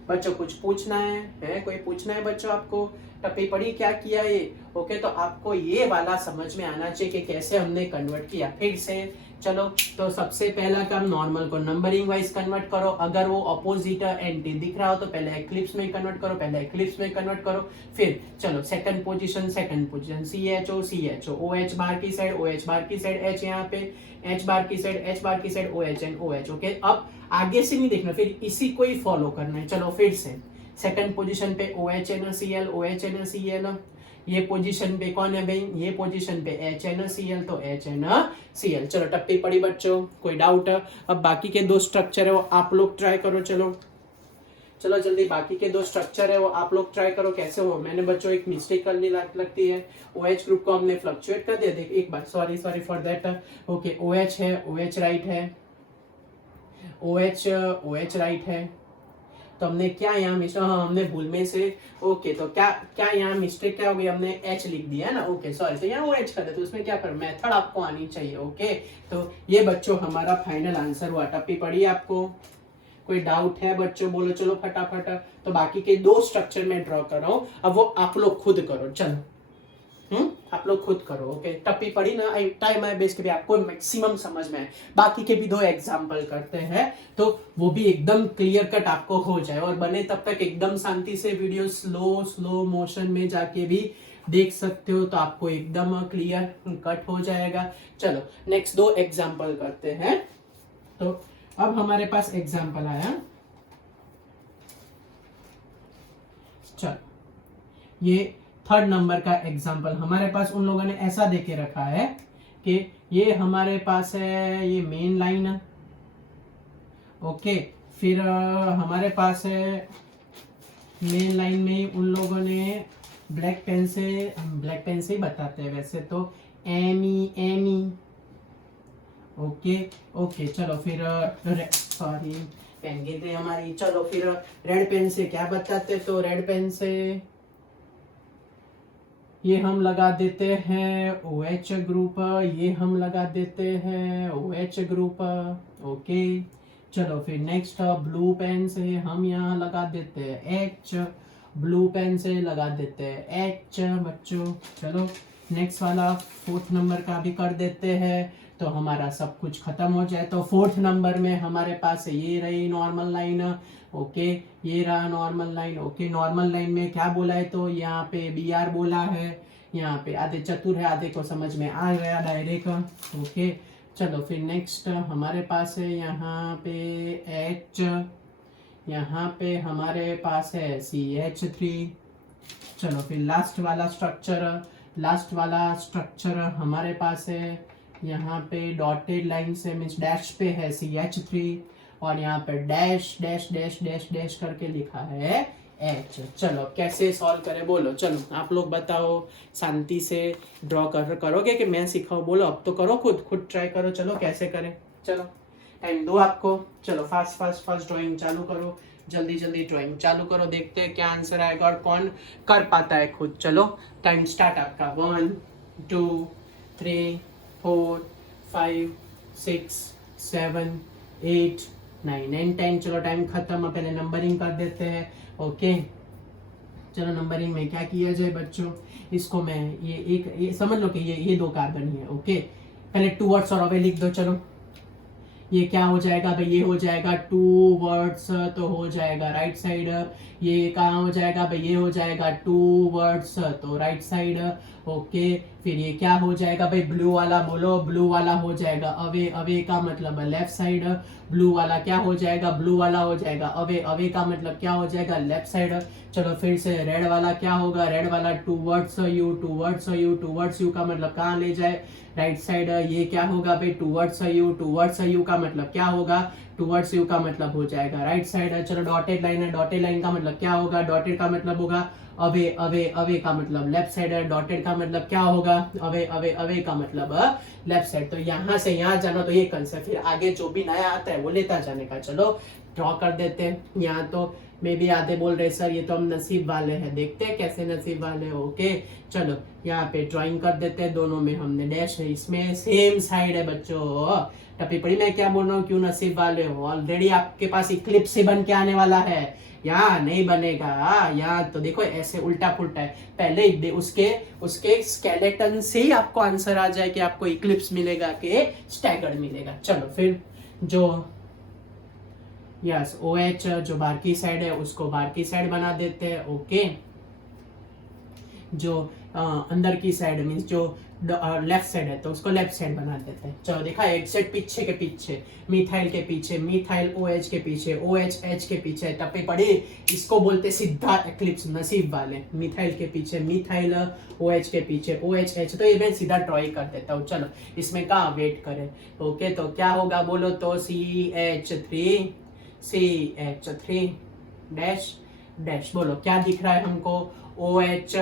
बच्चों, कुछ पूछना है कोई पूछना है बच्चों आपको, टप्पी पड़ी क्या किया ये। ओके, तो आपको ये वाला समझ में आना चाहिए कि कैसे हमने कन्वर्ट किया। फिर से चलो, तो सबसे पहला काम नॉर्मल को नंबरिंग वाइज कन्वर्ट करो। अगर वो अपोजिट एंटी दिख रहा हो तो पहले एक्लिप्स में कन्वर्ट करो, पहले एक्लिप्स में कन्वर्ट करो। फिर चलो second position CHO CHO, OH बार की साइड, OH बार की साइड H, यहाँ पे H बार की side OH and OH। Okay, अब आगे से नहीं देखना, फिर इसी को ही फॉलो करना है। चलो फिर से सेकंड पोजीशन पे OHNCl, OHNCl। ये पोजीशन पे कौन है भाई, ये पोजीशन पे HNCl, तो HNCl। चलो टप्पी पड़ी बच्चों, कोई डाउट। अब बाकी के दो स्ट्रक्चर है वो आप लोग ट्राई करो। चलो जल्दी, बाकी के दो स्ट्रक्चर है वो आप लोग ट्राई करो कैसे हो। मैंने बच्चों एक मिस्टेक करनी लगती है, OH ग्रुप को हमने फ्लक्चुएट कर दिया। देख एक बार, sorry for that. Okay, OH है, OH राइट है, OH राइट है। तो हमने क्या यहाँ मिस्टेक, हाँ हमने भूल में से, ओके तो क्या यहाँ मिस्टेक क्या हो गई, हमने H लिख दिया है ना। ओके सॉरी, तो यहाँ OH कर दे, तो उसमें क्या पर मेथड आपको आनी चाहिए। ओके, तो ये बच्चों हमारा फाइनल आंसर हुआ। टप्पी पड़ी आपको, कोई डाउट है बच्चों, बोलो चलो फटाफट। तो बाकी के दो स्ट्रक्चर में ड्रॉ कर रहा हूँ, अब वो आप लोग खुद करो। चलो आप लोग खुद करो। ओके, टप्पी पड़ी ना, आई ट्राई माय बेस्ट कि आपको मैक्सिमम समझ में आए। बाकी के भी दो एग्जांपल करते हैं तो वो भी एकदम क्लियर कट आपको हो जाए, और बने तब तक एकदम शांति से वीडियो स्लो मोशन में जाके भी देख सकते हो, तो आपको एकदम क्लियर कट हो जाएगा। चलो नेक्स्ट दो एग्जांपल करते हैं। तो अब हमारे पास एग्जांपल आया, चलो ये थर्ड नंबर का एग्जाम्पल हमारे पास उन लोगों ने ऐसा देके रखा है कि ये हमारे पास है ये मेन लाइन। ओके, फिर हमारे पास है मेन लाइन में उन लोगों ने ब्लैक पेन से ही बताते हैं वैसे तो, एमी। ओके चलो फिर सॉरी पेन गिर गई हमारी। चलो फिर रेड पेन से क्या बताते, तो रेड पेन से ये हम लगा देते हैं OH ग्रुप, ये हम लगा देते हैं OH ग्रुप। ओके, चलो फिर नेक्स्ट ब्लू पेन से हम यहाँ लगा देते हैं H, ब्लू पेन से लगा देते हैं H बच्चों। चलो नेक्स्ट वाला फोर्थ नंबर का भी कर देते हैं, तो हमारा सब कुछ खत्म हो जाए। तो फोर्थ नंबर में हमारे पास ये रही नॉर्मल लाइन। ओके, ये रहा normal line. Okay, normal line में क्या बोला है, तो यहाँ पे BR बोला है, यहाँ पे आधे चतुर है, आधे को समझ में आ गया डायरेक्ट। ओके, चलो फिर नेक्स्ट हमारे पास है यहाँ पे H, यहाँ पे हमारे पास है CH3। चलो फिर लास्ट वाला स्ट्रक्चर हमारे पास है यहाँ पे डॉटेड लाइन से मीन्स डैश पे है CH3, और यहाँ पे dash dash dash dash dash करके लिखा है H। चलो कैसे सॉल्व करें, बोलो चलो आप लोग बताओ, शांति से ड्रॉ करोगे कि मैं सिखाऊं, बोलो अब तो करो, खुद ट्राई करो। चलो कैसे करें, चलो टाइम दो आपको। चलो फास्ट ड्राइंग चालू करो, जल्दी ड्राइंग चालू करो, देखते हैं क्या आंसर आएगा और कौन कर पाता है खुद। चलो टाइम स्टार्ट आपका, 1 2 3 4 5 6 7 8 9 एंड 10। चलो टाइम खत्म, पहले नंबरिंग कर देते हैं। ओके, चलो नंबरिंग में क्या किया जाए बच्चों, इसको मैं ये समझ लो कि ये दो कार्बन ही है। ओके, पहले 2 वर्ड्स और अवे लिख दो। चलो ये क्या हो जाएगा भाई, ये हो जाएगा 2 वर्ड्स, तो हो जाएगा राइट साइड। ये कहाँ हो जाएगा भाई, ये हो जाएगा 2 वर्ड्स, तो राइट साइड। ओके, फिर ये क्या हो जाएगा भाई, ब्लू वाला बोलो, ब्लू वाला हो जाएगा अवे, अवे का मतलब लेफ्ट साइड, ब्लू वाला क्या हो जाएगा, ब्लू वाला हो जाएगा अवे, अवे का मतलब क्या हो जाएगा, लेफ्ट साइड। चलो फिर से रेड वाला क्या होगा, रेड वाला towards you, towards you, towards you का मतलब कहाँ ले जाए, राइट साइड। ये क्या होगा भाई, टूवर्ड्स यू, टूवर्ड्स यू का मतलब क्या होगा, टूवर्ड्स यू का मतलब हो जाएगा राइट साइड। चलो डॉटेड लाइन है, डॉटेड लाइन का मतलब क्या होगा, डॉटेड का मतलब होगा अवे, अवे, अवे का मतलब लेफ्ट साइड है, डॉटेड का मतलब क्या होगा, अवे, अवे, अवे का मतलब लेफ्ट साइड। तो यहाँ से यहाँ जाना तो ये कंसेप्ट, फिर आगे जो भी नया आता है वो लेता जाने का। चलो ड्रॉ कर देते हैं। यहाँ तो मे भी आधे बोल रहे सर ये तो हम नसीब वाले हैं, देखते हैं कैसे नसीब वाले हैं। ओके चलो यहाँ पे ड्राइंग कर देते हैं, दोनों में हमने डैश है, इसमें सेम साइड है बच्चों। टप्पी पड़ी मैं क्या बोल रहा हूँ, क्यों नसीब वाले हो, ऑलरेडी आपके पास इक्लिप्स ही बन के आने वाला है, यहाँ नहीं बनेगा। यहाँ तो देखो ऐसे उल्टा पुल्टा है, पहले उसके उसके स्केलेटन से ही आपको आंसर आ जाए कि आपको इक्लिप्स मिलेगा कि स्टैगर्ड मिलेगा। चलो फिर जो यस OH जो बाहर की साइड है उसको बाहर की साइड बना देते हैं। ओके जो अंदर की साइड मीन्स जो लेफ्ट साइड है तो उसको लेफ्ट साइड बना देते हैं। चलो देखा, एक सेट पीछे के पीछे, मिथाइल के पीछे, मिथाइल OH के पीछे, OH H के पीछे, टप्पे पड़ी, इसको बोलते सीधा एक्लिप्स, नसीब वाले। मिथाइल के पीछे, मिथाइल OH के पीछे, OH H, तो ये मैं सीधा ड्रॉ कर देता हूँ। चलो इसमें कहाँ वेट करें। ओके तो क्या होगा बोलो तो CH3 डैश डैश, बोलो क्या दिख रहा है हमको, OH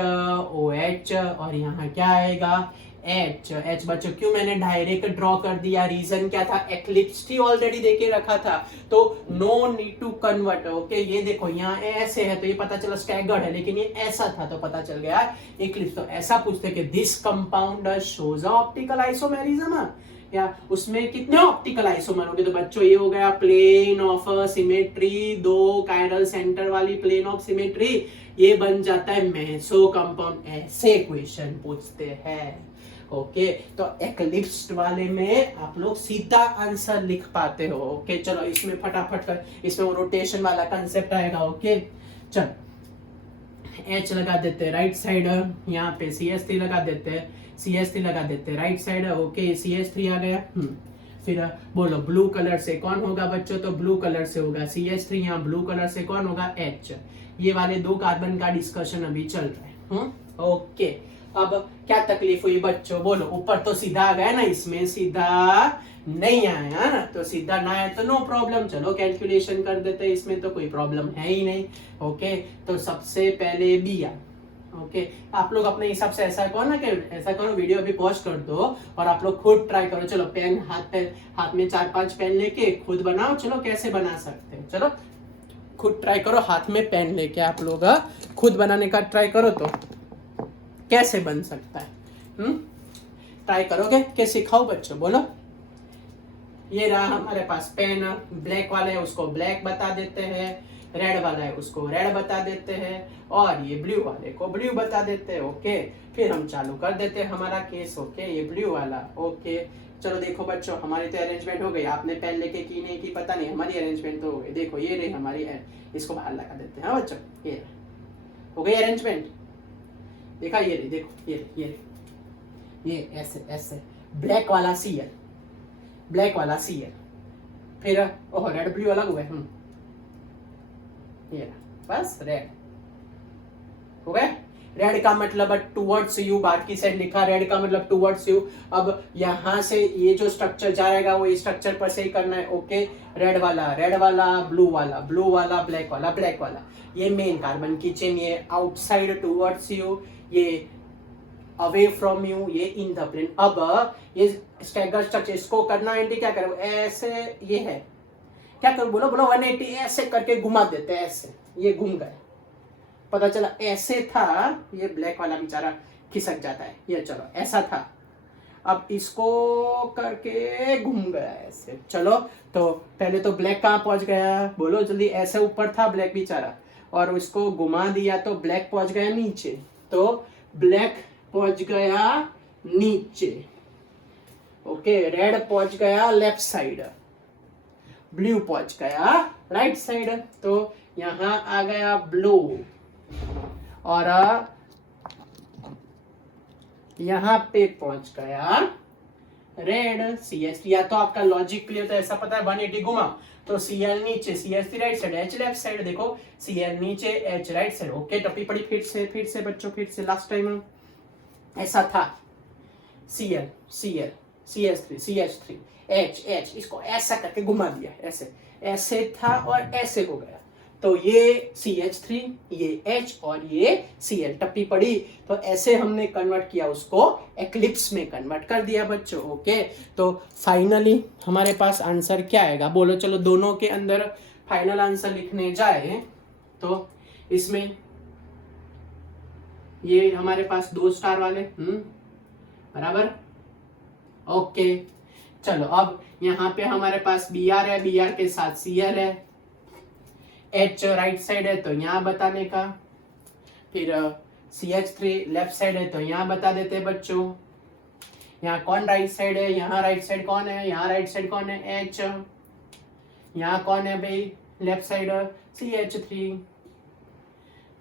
OH और यहाँ क्या आएगा H बच्चों। क्यों मैंने डायरेक्ट ड्रॉ कर दिया, रीजन क्या था, एक्लिप्स थी ऑलरेडी देके रखा था तो no need to convert. Okay ये देखो यहाँ ऐसे है तो ये पता चला स्टैगर्ड है, लेकिन ये ऐसा था तो पता चल गया एक्लिप्स। तो ऐसा पूछते कि this compound shows optical isomerism, या उसमें कितने ऑप्टिकल आइसोमर होंगे, तो बच्चों ये हो गया प्लेन ऑफ सिमेट्री, दो कायरल सेंटर वाली प्लेन ऑफ सिमेट्री, ये बन जाता है मेसो कंपाउंड। ऐसे क्वेश्चन पूछते हैं। ओके तो एक्लिप्स वाले में आप लोग सीधा आंसर लिख पाते हो। ओके चलो इसमें फटाफट कर, इसमें वो रोटेशन वाला कंसेप्ट आएगा। ओके चलो H लगा देते हैं राइट साइड, यहाँ पे CH3 लगा देते हैं, CH3 लगा देते हैं राइट साइड। ओके CH3 आ गया। फिर बोलो ब्लू कलर से कौन होगा बच्चों, तो ब्लू कलर से होगा CH3, यहाँ ब्लू कलर से कौन होगा H। ये वाले दो कार्बन का डिस्कशन अभी चल रहा है। ओके अब क्या तकलीफ हुई बच्चों, बोलो ऊपर तो सीधा आ गया ना, इसमें सीधा नहीं आया ना, तो सीधा ना आया तो नो प्रॉब्लम, चलो कैलकुलेशन कर देते हैं, इसमें तो कोई प्रॉब्लम है ही नहीं। ओके तो सबसे पहले B आ। ओके आप लोग अपने हिसाब से ऐसा करो ना कि ऐसा करो, वीडियो अभी पॉज कर दो और आप लोग खुद ट्राई करो। चलो पेन हाथ में 4-5 पेन लेके खुद बनाओ, चलो कैसे बना सकते हैं, चलो खुद ट्राई करो, हाथ में पेन लेके आप लोग खुद बनाने का ट्राई करो तो कैसे बन सकता है। ट्राई करोगे क्या, सिखाओ बच्चों, बोलो। ये रहा हमारे पास पेन, ब्लैक वाला है उसको ब्लैक बता देते हैं, रेड वाला है उसको रेड बता देते हैं, और ये ब्लू वाले को ब्लू बता देते हैं। ओके फिर हम चालू कर देते हैं हमारा केस। ओके ये ब्लू वाला। ओके चलो देखो बच्चों हमारी तो अरेंजमेंट हो गई, आपने पेन लेके की नहीं की पता नहीं, हमारी अरेंजमेंट तो हो गई। देखो ये रही हमारी, इसको बाहर लगा देते हैं। हाँ बच्चों ये हो गई अरेंजमेंट, देखा ये रही, देखो ये ऐसे ऐसे, ब्लैक वाला Cl, ब्लैक वाला Cl, फिर ओह रेड ब्लू अलग हुए। ये बस रेड हो गए। रेड का मतलब टुवर्ड्स यू, बाहर की साइड लिखा, रेड का मतलब टुवर्ड्स यू। अब यहाँ से ये जो स्ट्रक्चर जाएगा वो स्ट्रक्चर पर से ही करना है। ओके रेड वाला ब्लू वाला, ब्लू वाला ब्लैक वाला, ब्लैक वाला, ये मेन कार्बन की चेन, ये आउटसाइड टुवर्ड्स यू, ये अवे फ्रॉम यू, ये इन द प्लेन। अब ये स्टैगर स्ट्रक्चर इसको करना है, क्या करो ऐसे, ये है क्या करो बोलो 180 ऐसे करके घुमा देते हैं, ऐसे ये घूम गए, पता चला ऐसे था, ये ब्लैक वाला बेचारा खिसक जाता है, ये चलो ऐसा था, अब इसको करके घूम गया ऐसे। चलो तो पहले तो ब्लैक कहाँ पहुंच गया बोलो जल्दी, ऐसे ऊपर था ब्लैक बेचारा और उसको घुमा दिया तो ब्लैक पहुंच गया नीचे, तो ब्लैक पहुंच गया नीचे। ओके रेड पहुंच गया लेफ्ट साइड, ब्लू पहुंच गया राइट साइड, तो यहां आ गया ब्लू और यहाँ पे पहुंच गया रेड CH3। या तो आपका लॉजिक क्लियर तो ऐसा पता है 180 घुमा तो Cl नीचे CH3 right side H left side, देखो Cl नीचे H राइट साइड। ओके टप्पी पड़ी फिर से बच्चों, फिर से लास्ट टाइम ऐसा था Cl Cl CH3 CH3 H H, इसको ऐसा करके घुमा दिया, ऐसे ऐसे था और ऐसे हो गया, तो ये CH3 ये H और ये Cl टप्पी पड़ी, तो ऐसे हमने कन्वर्ट किया उसको एक्लिप्स में कन्वर्ट कर दिया बच्चों। ओके तो फाइनली हमारे पास आंसर क्या आएगा, बोलो चलो दोनों के अंदर फाइनल आंसर लिखने जाए तो इसमें ये हमारे पास 2 स्टार वाले बराबर। ओके चलो अब यहाँ पे हमारे पास Br है, Br के साथ Cl है, H राइट साइड है तो यहाँ बताने का, फिर CH3 लेफ्ट साइड है तो यहाँ बता देते बच्चों। यहाँ कौन राइट साइड है, यहाँ राइट साइड कौन है, यहाँ राइट साइड कौन है H, यहाँ कौन है भाई लेफ्ट साइड CH3,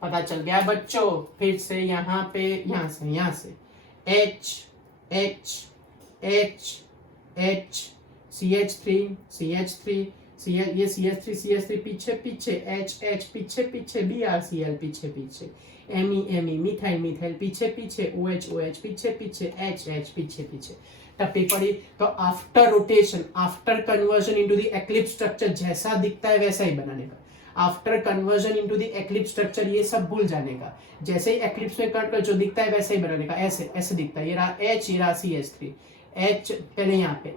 पता चल गया बच्चों। फिर से यहाँ पे यहाँ से H H H H CH3 ये CH3 पीछे H पीछे Br Cl पीछे Me मिथाइल पीछे OH पीछे H पीछे टप्पी पड़ी। तो after rotation after conversion into the eclipse structure जैसा दिखता है वैसा ही बनाने का, after conversion into the eclipse structure ये सब भूल जाने का, जैसे ही एक्लिप्स में कट कर जो दिखता है वैसे ही बनाने का, ऐसे दिखता है। ये रहा H, ये रहा CH3 H, पहले यहाँ पे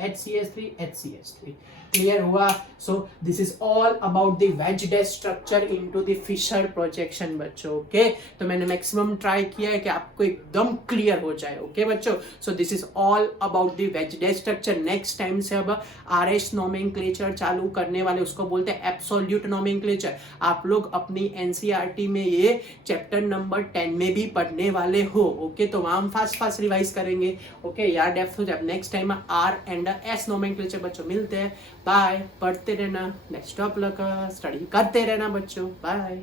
HCH3 क्लियर हुआ। So this is all about the wedge dash structure into the Fischer projection बच्चों। ओके तो मैंने मैक्सिमम ट्राई किया है कि आपको एकदम क्लियर हो जाए। ओके बच्चों सो this is all about the wedge dash structure. Next time से अब RS नोमेनक्लेचर चालू करने वाले, उसको बोलते हैं एब्सोल्यूट नोमेनक्लेचर। आप लोग अपनी NCERT में ये चैप्टर नंबर 10 में भी पढ़ने वाले हो। ओके तो वहां हम फास्ट रिवाइज करेंगे। ओके यार डेप्थ हो जाए। Next time R and S nomenclature बच्चों मिलते हैं। बाय, पढ़ते रहना, नेक्स्ट ऑफ लक, स्टडी करते रहना बच्चों। बाय।